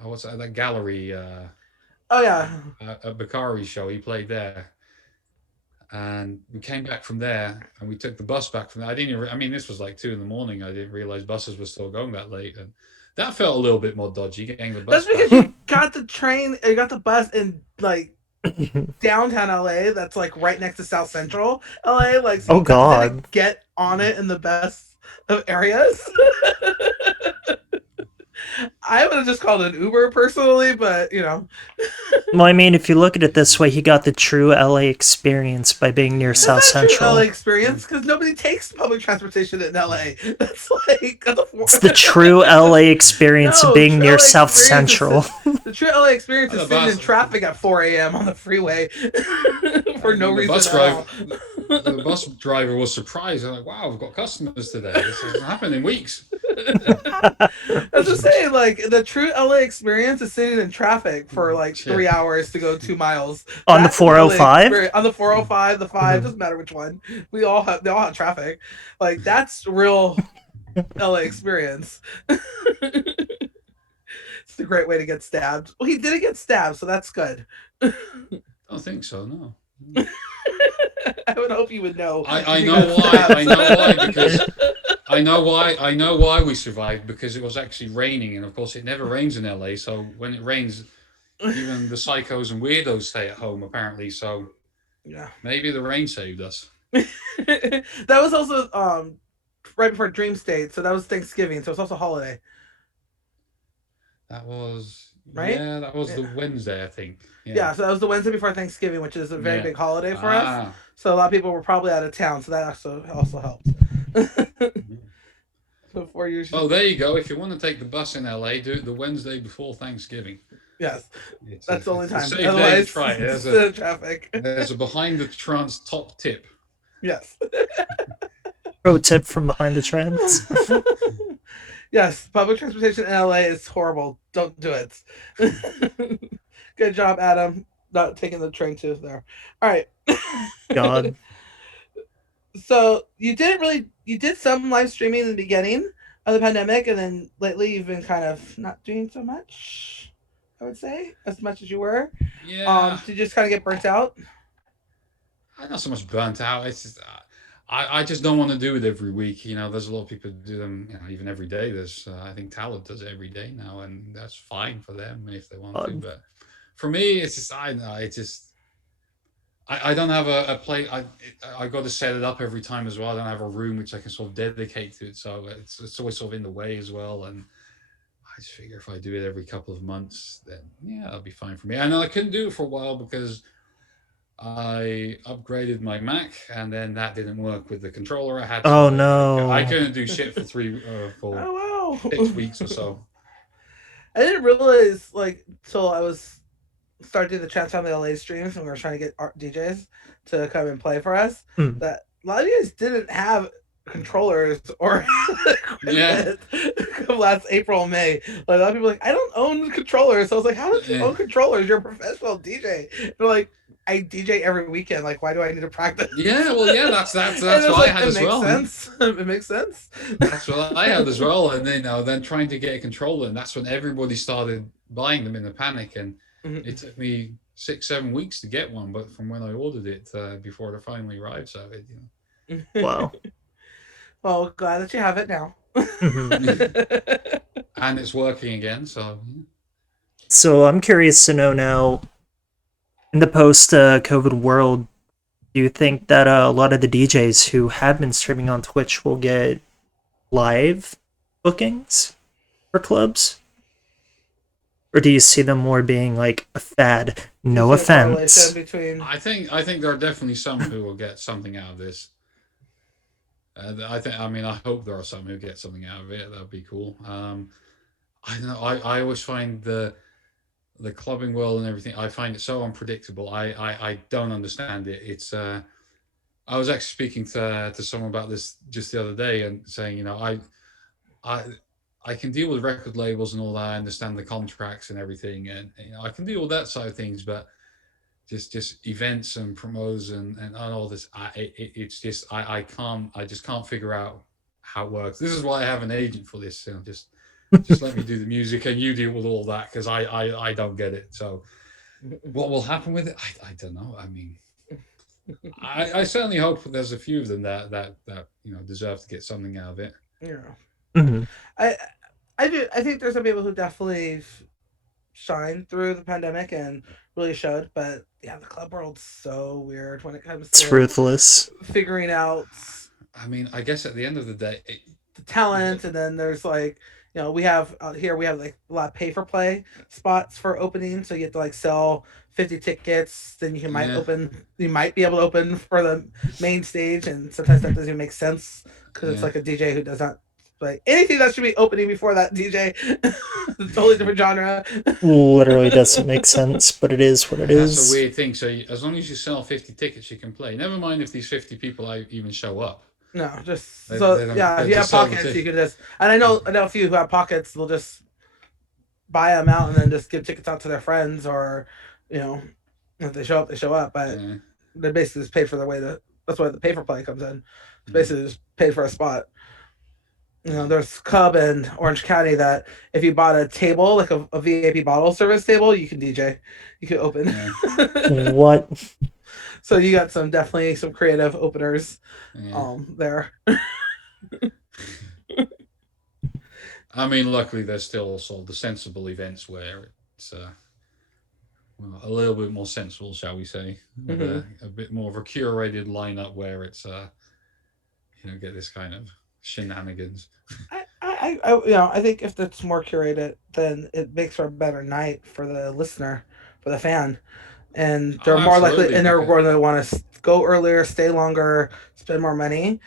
what's that gallery Oh yeah, a Bakari show. He played there, and we came back from there, and we took the bus back from there. I didn't. Even, I mean, this was like 2 in the morning. I didn't realize buses were still going that late, and that felt a little bit more dodgy. Getting the that's bus because back. you got the train, you got the bus in like downtown LA. That's like right next to South Central LA. Like so Oh, you God. didn't get on it in the best of areas. I would have just called an Uber personally, but you know. Well, I mean, if you look at it this way, he got the true LA experience by being near Yeah. That's South not a true LA Central. experience because nobody takes public transportation in LA. That's like It's the true LA experience No, being true near LA South experience is Central. the true LA experience And is the sitting in bus, traffic at 4 a.m. on the freeway for no and the reason bus at driver, all. the bus driver was surprised. I'm like, wow, we've got customers today. This hasn't happened in weeks. That's just saying, like the true LA experience is sitting in traffic for like Yeah. 3 hours to go 2 miles. On the That's an LA 405? experience. On the 405, the 5, Mhm. doesn't matter which one. They all have traffic. Like that's real LA experience. It's a great way to get stabbed. Well, he didn't get stabbed, so that's good. I don't think so. No. I would hope you would know. I if you know got why. stabbed. I know why because I know why we survived because it was actually raining, and of course it never rains in LA. So when it rains, even the psychos and weirdos stay at home apparently. So Yeah. maybe the rain saved us. That was also right before Dream State, so that was Thanksgiving, so it's also holiday. That was Right? yeah. That was the Yeah. Wednesday, I think. Yeah, so that was the Wednesday before Thanksgiving, which is a very Yeah. big holiday for us. Ah. So a lot of people were probably out of town, so that also helped. Before you Oh, there you go. If you want to take the bus in LA, do it the Wednesday before Thanksgiving. Yes, It's that's the only time. It's a safe day to Otherwise, try it. it's the traffic. There's a behind the trance top tip. Yes. Pro tip from behind the trends. Yes, public transportation in LA is horrible. Don't do it. Good job, Adam. Not taking the train to there. All right. God. So you did some live streaming in the beginning of the pandemic, and then lately you've been kind of not doing so much. I would say as much as you were. Yeah. Did you just kind of get burnt out? I'm not so much burnt out. It's just I just don't want to do it every week. You know, there's a lot of people who do them, you know, even every day. There's I think Talent does it every day now, and that's fine for them if they want to. But for me, it's just I know it just I don't have a play. I got to set it up every time as well. I don't have a room which I can sort of dedicate to it, so it's always sort of in the way as well. And I just figure if I do it every couple of months, then yeah, that'll be fine for me. I know I couldn't do it for a while because I upgraded my Mac, and then that didn't work with the controller. I had to. Oh, no. I couldn't do shit for Oh wow. 6 weeks or so. I didn't realize like till I was starting the Trance Family LA streams and we were trying to get art DJs to come and play for us Hmm. that a lot of you guys didn't have controllers or equipment last April and May. Like a lot of people were like, I don't own controllers. So I was like, how don't you own controllers? You're a professional DJ. They're like, I DJ every weekend. Like, why do I need to practice? Yeah, well, yeah, that's what like, I had as well. It makes sense. That's what I had as well. And then trying to get a controller, and that's when everybody started buying them in a panic. And it took me 6-7 weeks to get one, but from when I ordered it before it finally arrived. So Wow. Well, glad that you have it now. And it's working again. So So I'm curious to know now, in the post-COVID world, do you think that a lot of the DJs who have been streaming on Twitch will get live bookings for clubs? Or do you see them more being like a fad? No offense. Between... I think there are definitely some who will get something out of this. I hope there are some who get something out of it. That'd be cool. I don't know. I always find the clubbing world and everything. I find it so unpredictable. I don't understand it. It's I was actually speaking to someone about this just the other day and saying, I I can deal with record labels and all that. I understand the contracts and everything, and I can deal with that side of things. But just events and promos and all this, it's just I just can't figure out how it works. This is why I have an agent for this. Just let me do the music and you deal with all that because I don't get it. So what will happen with it? I don't know. I mean, I certainly hope there's a few of them that deserve to get something out of it. Yeah. Mhm. I I do. I think there's some people who definitely shined through the pandemic and really showed. But yeah, the club world's so weird when it comes It's to ruthless. figuring out I mean, I guess at the end of the day, the talent, and then there's like, we have here we have like a lot of pay for play spots for opening, so you have to like sell 50 tickets, then yeah, you might be able to open for the main stage, and sometimes that doesn't even make sense because it's yeah. like a DJ who does not like anything that should be opening before that DJ. Totally different genre. Literally doesn't make sense, but it is what it That's a is. weird thing. So as long as you sell 50 tickets, you can play. Never mind if these 50 people even show up. No, just They, so they don't. yeah, if They you have just sell the pockets, you ticket. can just, and I know a few who have pockets, they'll just buy them out and then just give tickets out to their friends, or you know if they show up, they show up. But Yeah, they basically just paid for the way that that's why the pay for play comes in. It's yeah, basically just paid for a spot. yeah, There's Cub and Orange County that if you bought a table, like a VIP bottle service table, you can DJ, you can open. yeah, What? So you got definitely some creative openers yeah. there. I mean, luckily there's still also the sensible events where it's well, a little bit more sensible, shall we say, with Hmm. a bit more of a curated lineup where it's get this kind of shenanigans. I think if it's more curated, then it makes for a better night for the listener, for the fan, and Oh, they're more likely, absolutely, and they're because going to want to go earlier, stay longer, spend more money.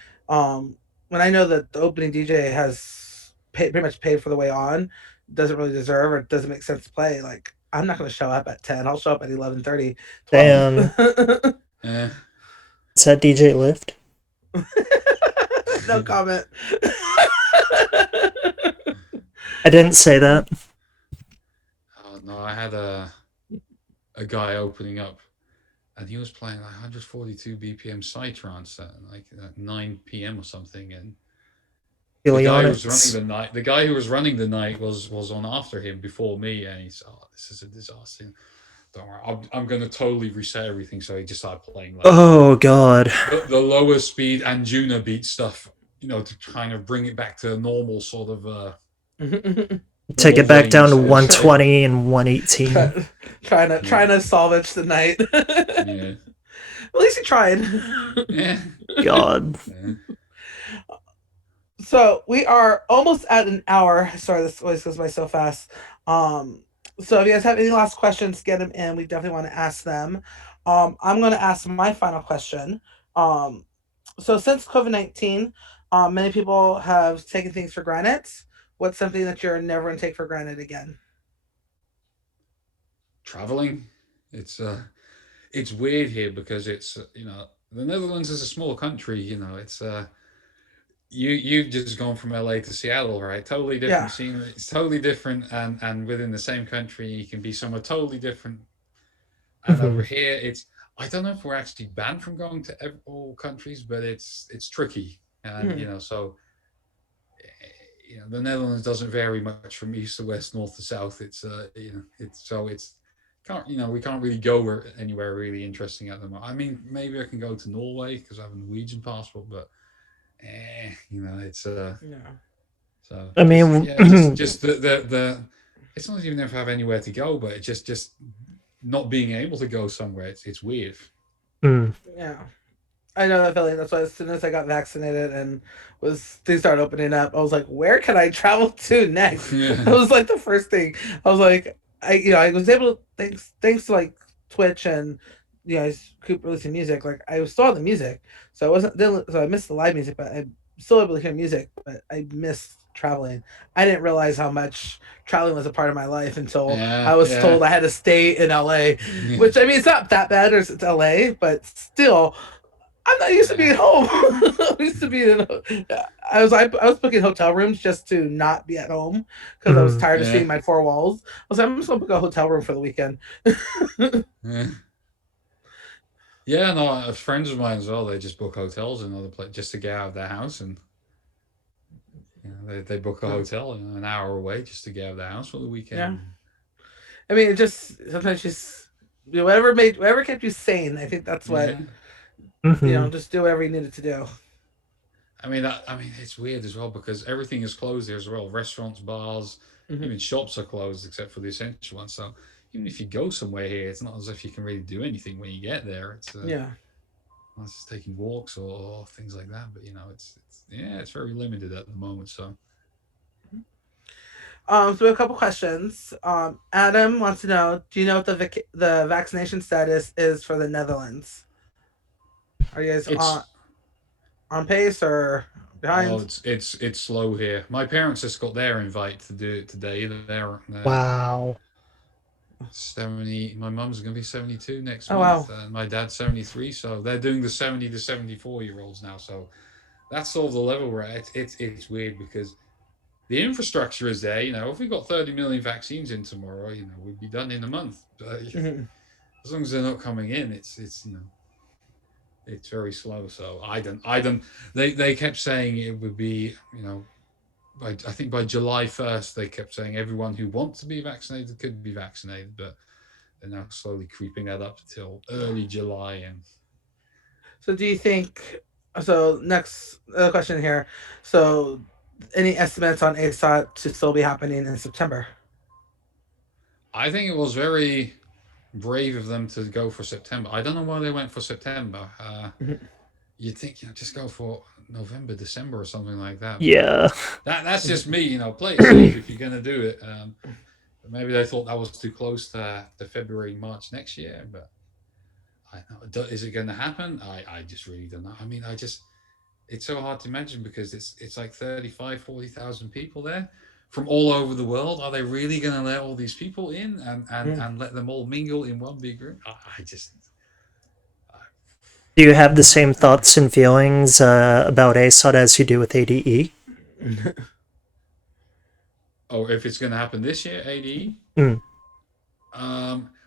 When I know that the opening DJ has pretty much paid for the way on, doesn't really deserve or doesn't make sense to play. Like I'm not going to show up at 10. I'll show up at 11:30, 12. Damn. eh, Is that DJ Lift? No comment. I didn't say that. oh, no, I had a guy opening up, and he was playing like 142 BPM Psytrance at 9 p.m. or something, and Helionics. the guy who was running the night was on after him before me, and he said, "Oh, this is a disaster. Don't worry, I'm going to totally reset everything." So he just started playing like Oh god. the lower speed and Juno beat stuff, to kind of bring it back to a normal sort of Take normal it back down range, to so to say. 120 and 118. Yeah, trying to salvage the night. At yeah, least he tried. yeah. God. Yeah. So we are almost at an hour. Sorry, this always goes by so fast. So if you guys have any last questions, get them in. We definitely want to ask them. I'm going to ask my final question. Um, so since COVID-19, many people have taken things for granted. What's something that you're never going to take for granted again? Traveling, it's it's weird here because it's the Netherlands is a small country. It's you've just gone from LA to Seattle, right? Totally different Yeah. scene. It's totally different, and within the same country, you can be somewhere totally different. And over Mhm. here, it's I don't know if we're actually banned from going to all countries, but it's tricky, and Mhm. so the Netherlands doesn't vary much from east to west, north to south. It's can't we can't really go anywhere really interesting at the moment. I mean, maybe I can go to Norway because I have a Norwegian passport, but it's Yeah. so I just mean, yeah, just the it's not even if I have anywhere to go, but it's just not being able to go somewhere. It's weird. mm, Yeah. I know that feeling. That's why as soon as I got vaccinated and was things started opening up, I was like, where can I travel to next? That Yeah, was like the first thing. I was like, I was able to thanks to like Twitch and I keep releasing music. Like I was still on the music, so I wasn't so I missed the live music, but I'm still able to hear music. But I missed traveling. I didn't realize how much traveling was a part of my life until yeah, I was yeah, told I had to stay in LA. yeah. Which I mean, it's not that bad, or it's LA, but still I'm not used to being home. I'm used to being. I was booking hotel rooms just to not be at home because I was tired of Yeah. seeing my four walls. I was like, I'm just gonna book a hotel room for the weekend. Yeah. Yeah, no, friends of mine as well. They just book hotels in other places just to get out of their house, and they book a hotel an hour away just to get out of their house for the weekend. Yeah. I mean, it just sometimes just whatever kept you sane. I think that's what just do whatever you needed to do. I mean, it's weird as well because everything is closed here as well. Restaurants, bars, even shops are closed except for the essential ones. So even if you go somewhere here, it's not as if you can really do anything when you get there. It's it's just taking walks or things like that. But it's very limited at the moment. So. So we have a couple questions. Adam wants to know: do you know what the vaccination status is for the Netherlands? Are you guys on pace or behind? Oh, it's slow here. My parents just got their invite to do it today. Wow. 70. My mum's gonna be 72 next month. Wow. And my dad's 73. So they're doing the 70 to 74-year-olds now. So that's sort of the level we're at. It's weird because the infrastructure is there. If we got 30 million vaccines in tomorrow, we'd be done in a month. But as long as they're not coming in, it's very slow. So they kept saying it would be, I think by July 1st, they kept saying everyone who wants to be vaccinated could be vaccinated, but they're now slowly creeping that up till early July. And so do you think, next question here. So any estimates on ASOT to still be happening in September? I think it was very brave of them to go for September. I don't know why they went for September. You'd think, just go for November, December, or something like that. Yeah. That's just me. Play it safe if you're going to do it. Maybe they thought that was too close to February, March next year. But I know, is it going to happen? I just really don't know. I mean, it's so hard to imagine because it's like 35, 40,000 people there from all over the world. Are they really going to let all these people in and let them all mingle in one big room? Do you have the same thoughts and feelings about ASOT as you do with ADE? Oh, if it's going to happen this year, ADE? Well,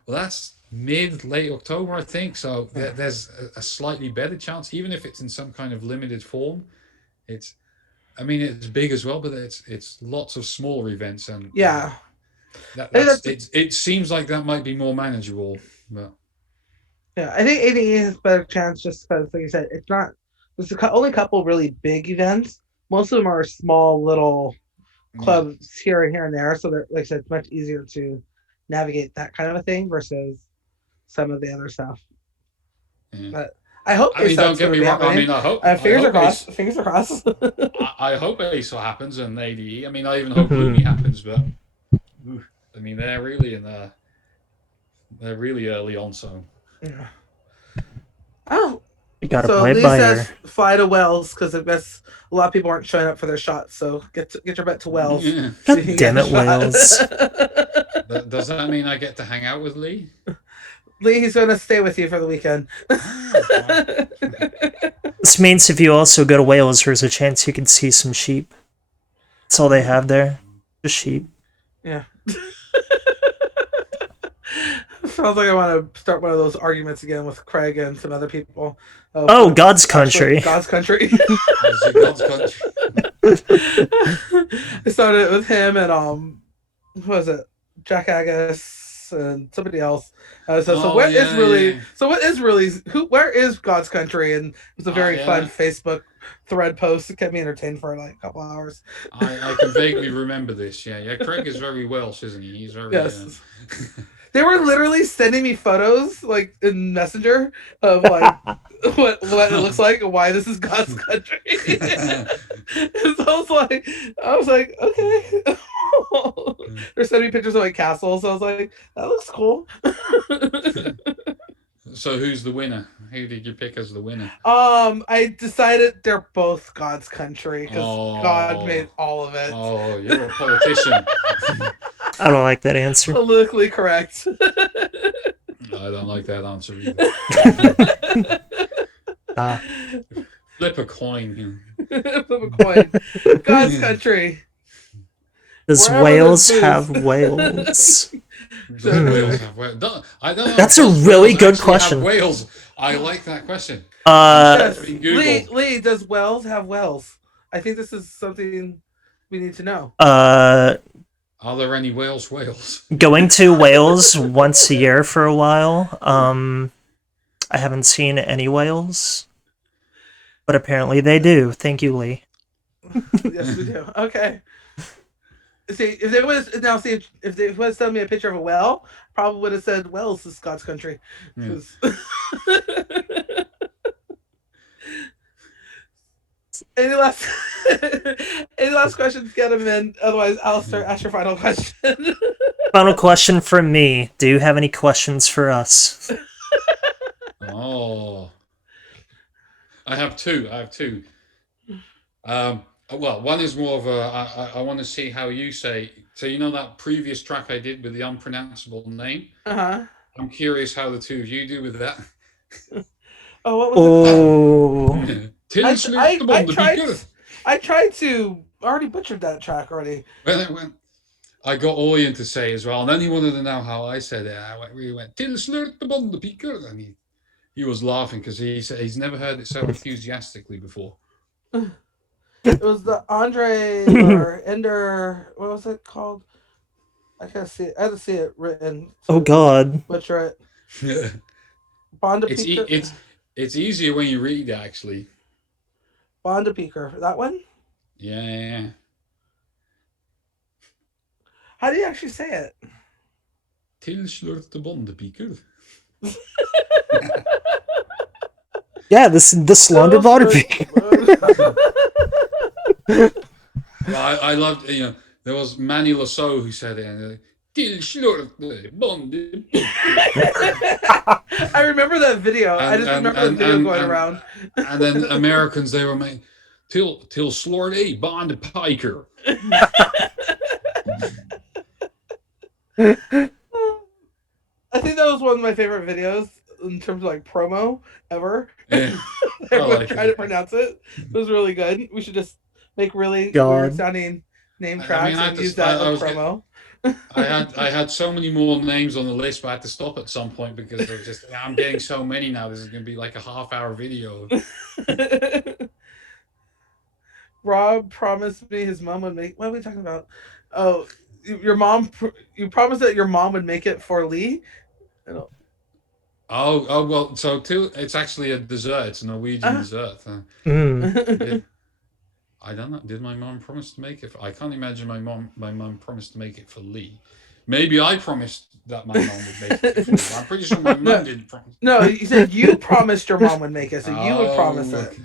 that's late October, I think. So there's a slightly better chance, even if it's in some kind of limited form. It's big as well, but it's lots of smaller events, and it seems like that might be more manageable. But yeah, I think ADE has a better chance just because, like you said, it's not. There's only a couple really big events. Most of them are small little clubs here and there, so they're, like I said, it's much easier to navigate that kind of a thing versus some of the other stuff. But I hope. Don't get me wrong. I hope. Fingers are crossed. Fingers are crossed. I hope ASOT happens and ADE. I even hope Looney happens, but they're really they're really early on. So. Yeah. Oh. You gotta so play Lee by says fly to Wells because I guess a lot of people aren't showing up for their shots. So get your butt to Wells. Yeah. God damn it, Wells. Does that mean I get to hang out with Lee? Lee, he's going to stay with you for the weekend. This means if you also go to Wales, there's a chance you can see some sheep. That's all they have there. Just sheep. Yeah. Sounds like I want to start one of those arguments again with Craig and some other people. God's country. God's country. God's country. I started it with him and who was it? Jack Agus and somebody else. Where is God's country? And it was a very fun Facebook thread post. It kept me entertained for like a couple hours. I can vaguely remember this. Yeah. Craig is very Welsh, isn't he? He's very. Yes. They were literally sending me photos like in Messenger of like what it looks like and why this is God's country. And so I was like, okay. They're sending me pictures of like castles. So I was like, that looks cool. So who's the winner? Who did you pick as the winner? I decided they're both God's country because God made all of it. Oh, you're a politician. I don't like that answer. Politically correct. I don't like that answer either. Flip a coin. You Flip a coin. God's country. Does Wherever Wales there's have booze. wales? know. Does Wales have whales? I don't know. That's a Does really Wales good actually have question. whales? I like that question. Uh, Yes. Google. Lee, does Wales have whales? I think this is something we need to know. uh, Are there any whales? going to Wales once a year for a while. I haven't seen any whales, but apparently they do. Thank you, Lee. Yes, we do. Okay. See, if they was now see if they was sending me a picture of a whale, probably would have said Wales is Scott's country. Yeah. Any last any last questions? Get them in. Otherwise, Alistair, ask your final question. Final question from me. Do you have any questions for us? Oh, I have two. Well, one is more of a. I want to see how you say. So you know that previous track I did with the unpronounceable name. Uh-huh. I'm curious how the two of you do with that. Oh, what was it Oh, called? I tried to already butchered that track already. When I got Orion to say as well, and then he wanted to know how I said it. We went Tilslurt the Bondepiker, and he was laughing because he said he's never heard it so enthusiastically before. It was the Andre or Ender. What was it called? I can't see it. I had to see it written. oh God. Butcher it. It's easier when you read it, actually. Bondepiker. That one? Yeah. How do you actually say it? Tilslurt de Bondepiker. Yeah, the Slaughter Bondepiker. Well, I loved, there was Manny Lasso who said it. Tilslurt de Bondepiker. I remember that video. I just remember the video going around. And then Americans, they were making Tilslurt de Bondepiker. I think that was one of my favorite videos in terms of like promo ever. Yeah, Everyone trying to pronounce it. It was really good. We should just make really weird sounding name tracks and use that as promo. I had so many more names on the list, but I had to stop at some point because they were just I'm getting so many now. This is going to be like a half-hour video. Rob promised me his mom would make. What are we talking about? Oh, your mom. You promised that your mom would make it for Lee. Oh well. So it's actually a dessert. It's a Norwegian dessert. I don't know. Did my mom promise to make it? I can't imagine my mom promised to make it for Lee. Maybe I promised that my mom would make it for Lee. I'm pretty sure my mom didn't promise. No, you said you promised your mom would make it, so you would promise it.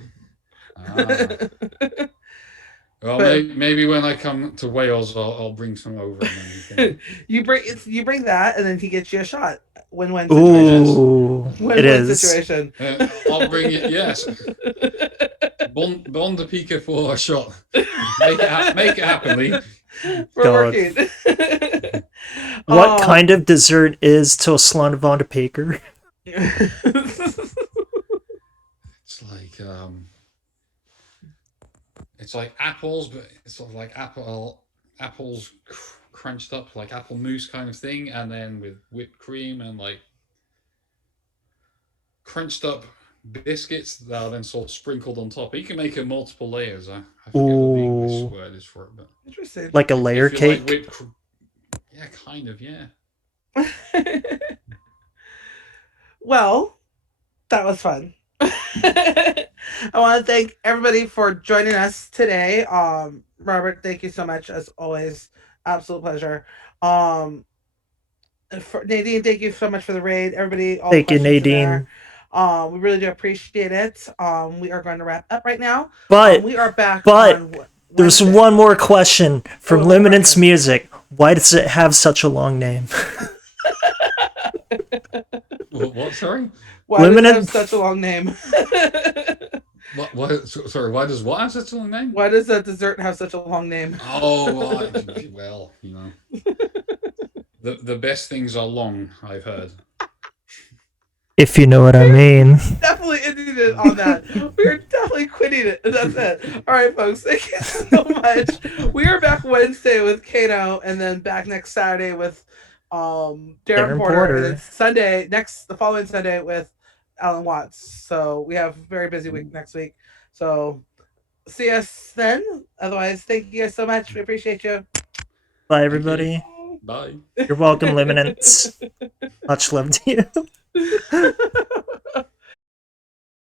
Well, maybe when I come to Wales, I'll bring some over. You bring that, and then he gets you a shot. Win-win situation. Ooh, win-win situation. I'll bring it. Yes. Bond the Pika for a shot. Make it happen, Lee. We're working. What kind of dessert is Toastland van de Peker? It's like apples, but it's sort of like apples crunched up, like apple mousse kind of thing, and then with whipped cream and like crunched up biscuits that are then sort of sprinkled on top. You can make it multiple layers. I forget what the English word is for it, but interesting. Like a layer cake. Like yeah, kind of, yeah. Well, that was fun. I want to thank everybody for joining us today. Robert, thank you so much as always. Absolute pleasure. Nadine, thank you so much for the raid. Everybody, thank you, Nadine. We really do appreciate it. We are going to wrap up right now. But we are back. But there's one more question from Luminance Music. Why does it have such a long name? What? Sorry. Why does it have such a long name? What? Sorry. Why does what have such a long name? Why does that dessert have such a long name? Oh, well, you know. The best things are long, I've heard. If you know what I mean. Definitely ending it on that. We are definitely quitting it. That's it. All right, folks. Thank you so much. We are back Wednesday with Kano, and then back next Saturday with Darren Porter, and then the following Sunday with Alan Watts. So we have a very busy week next week. So see us then. Otherwise, thank you guys so much. We appreciate you. Bye, everybody. Bye. You're welcome, Luminance. Much love to you.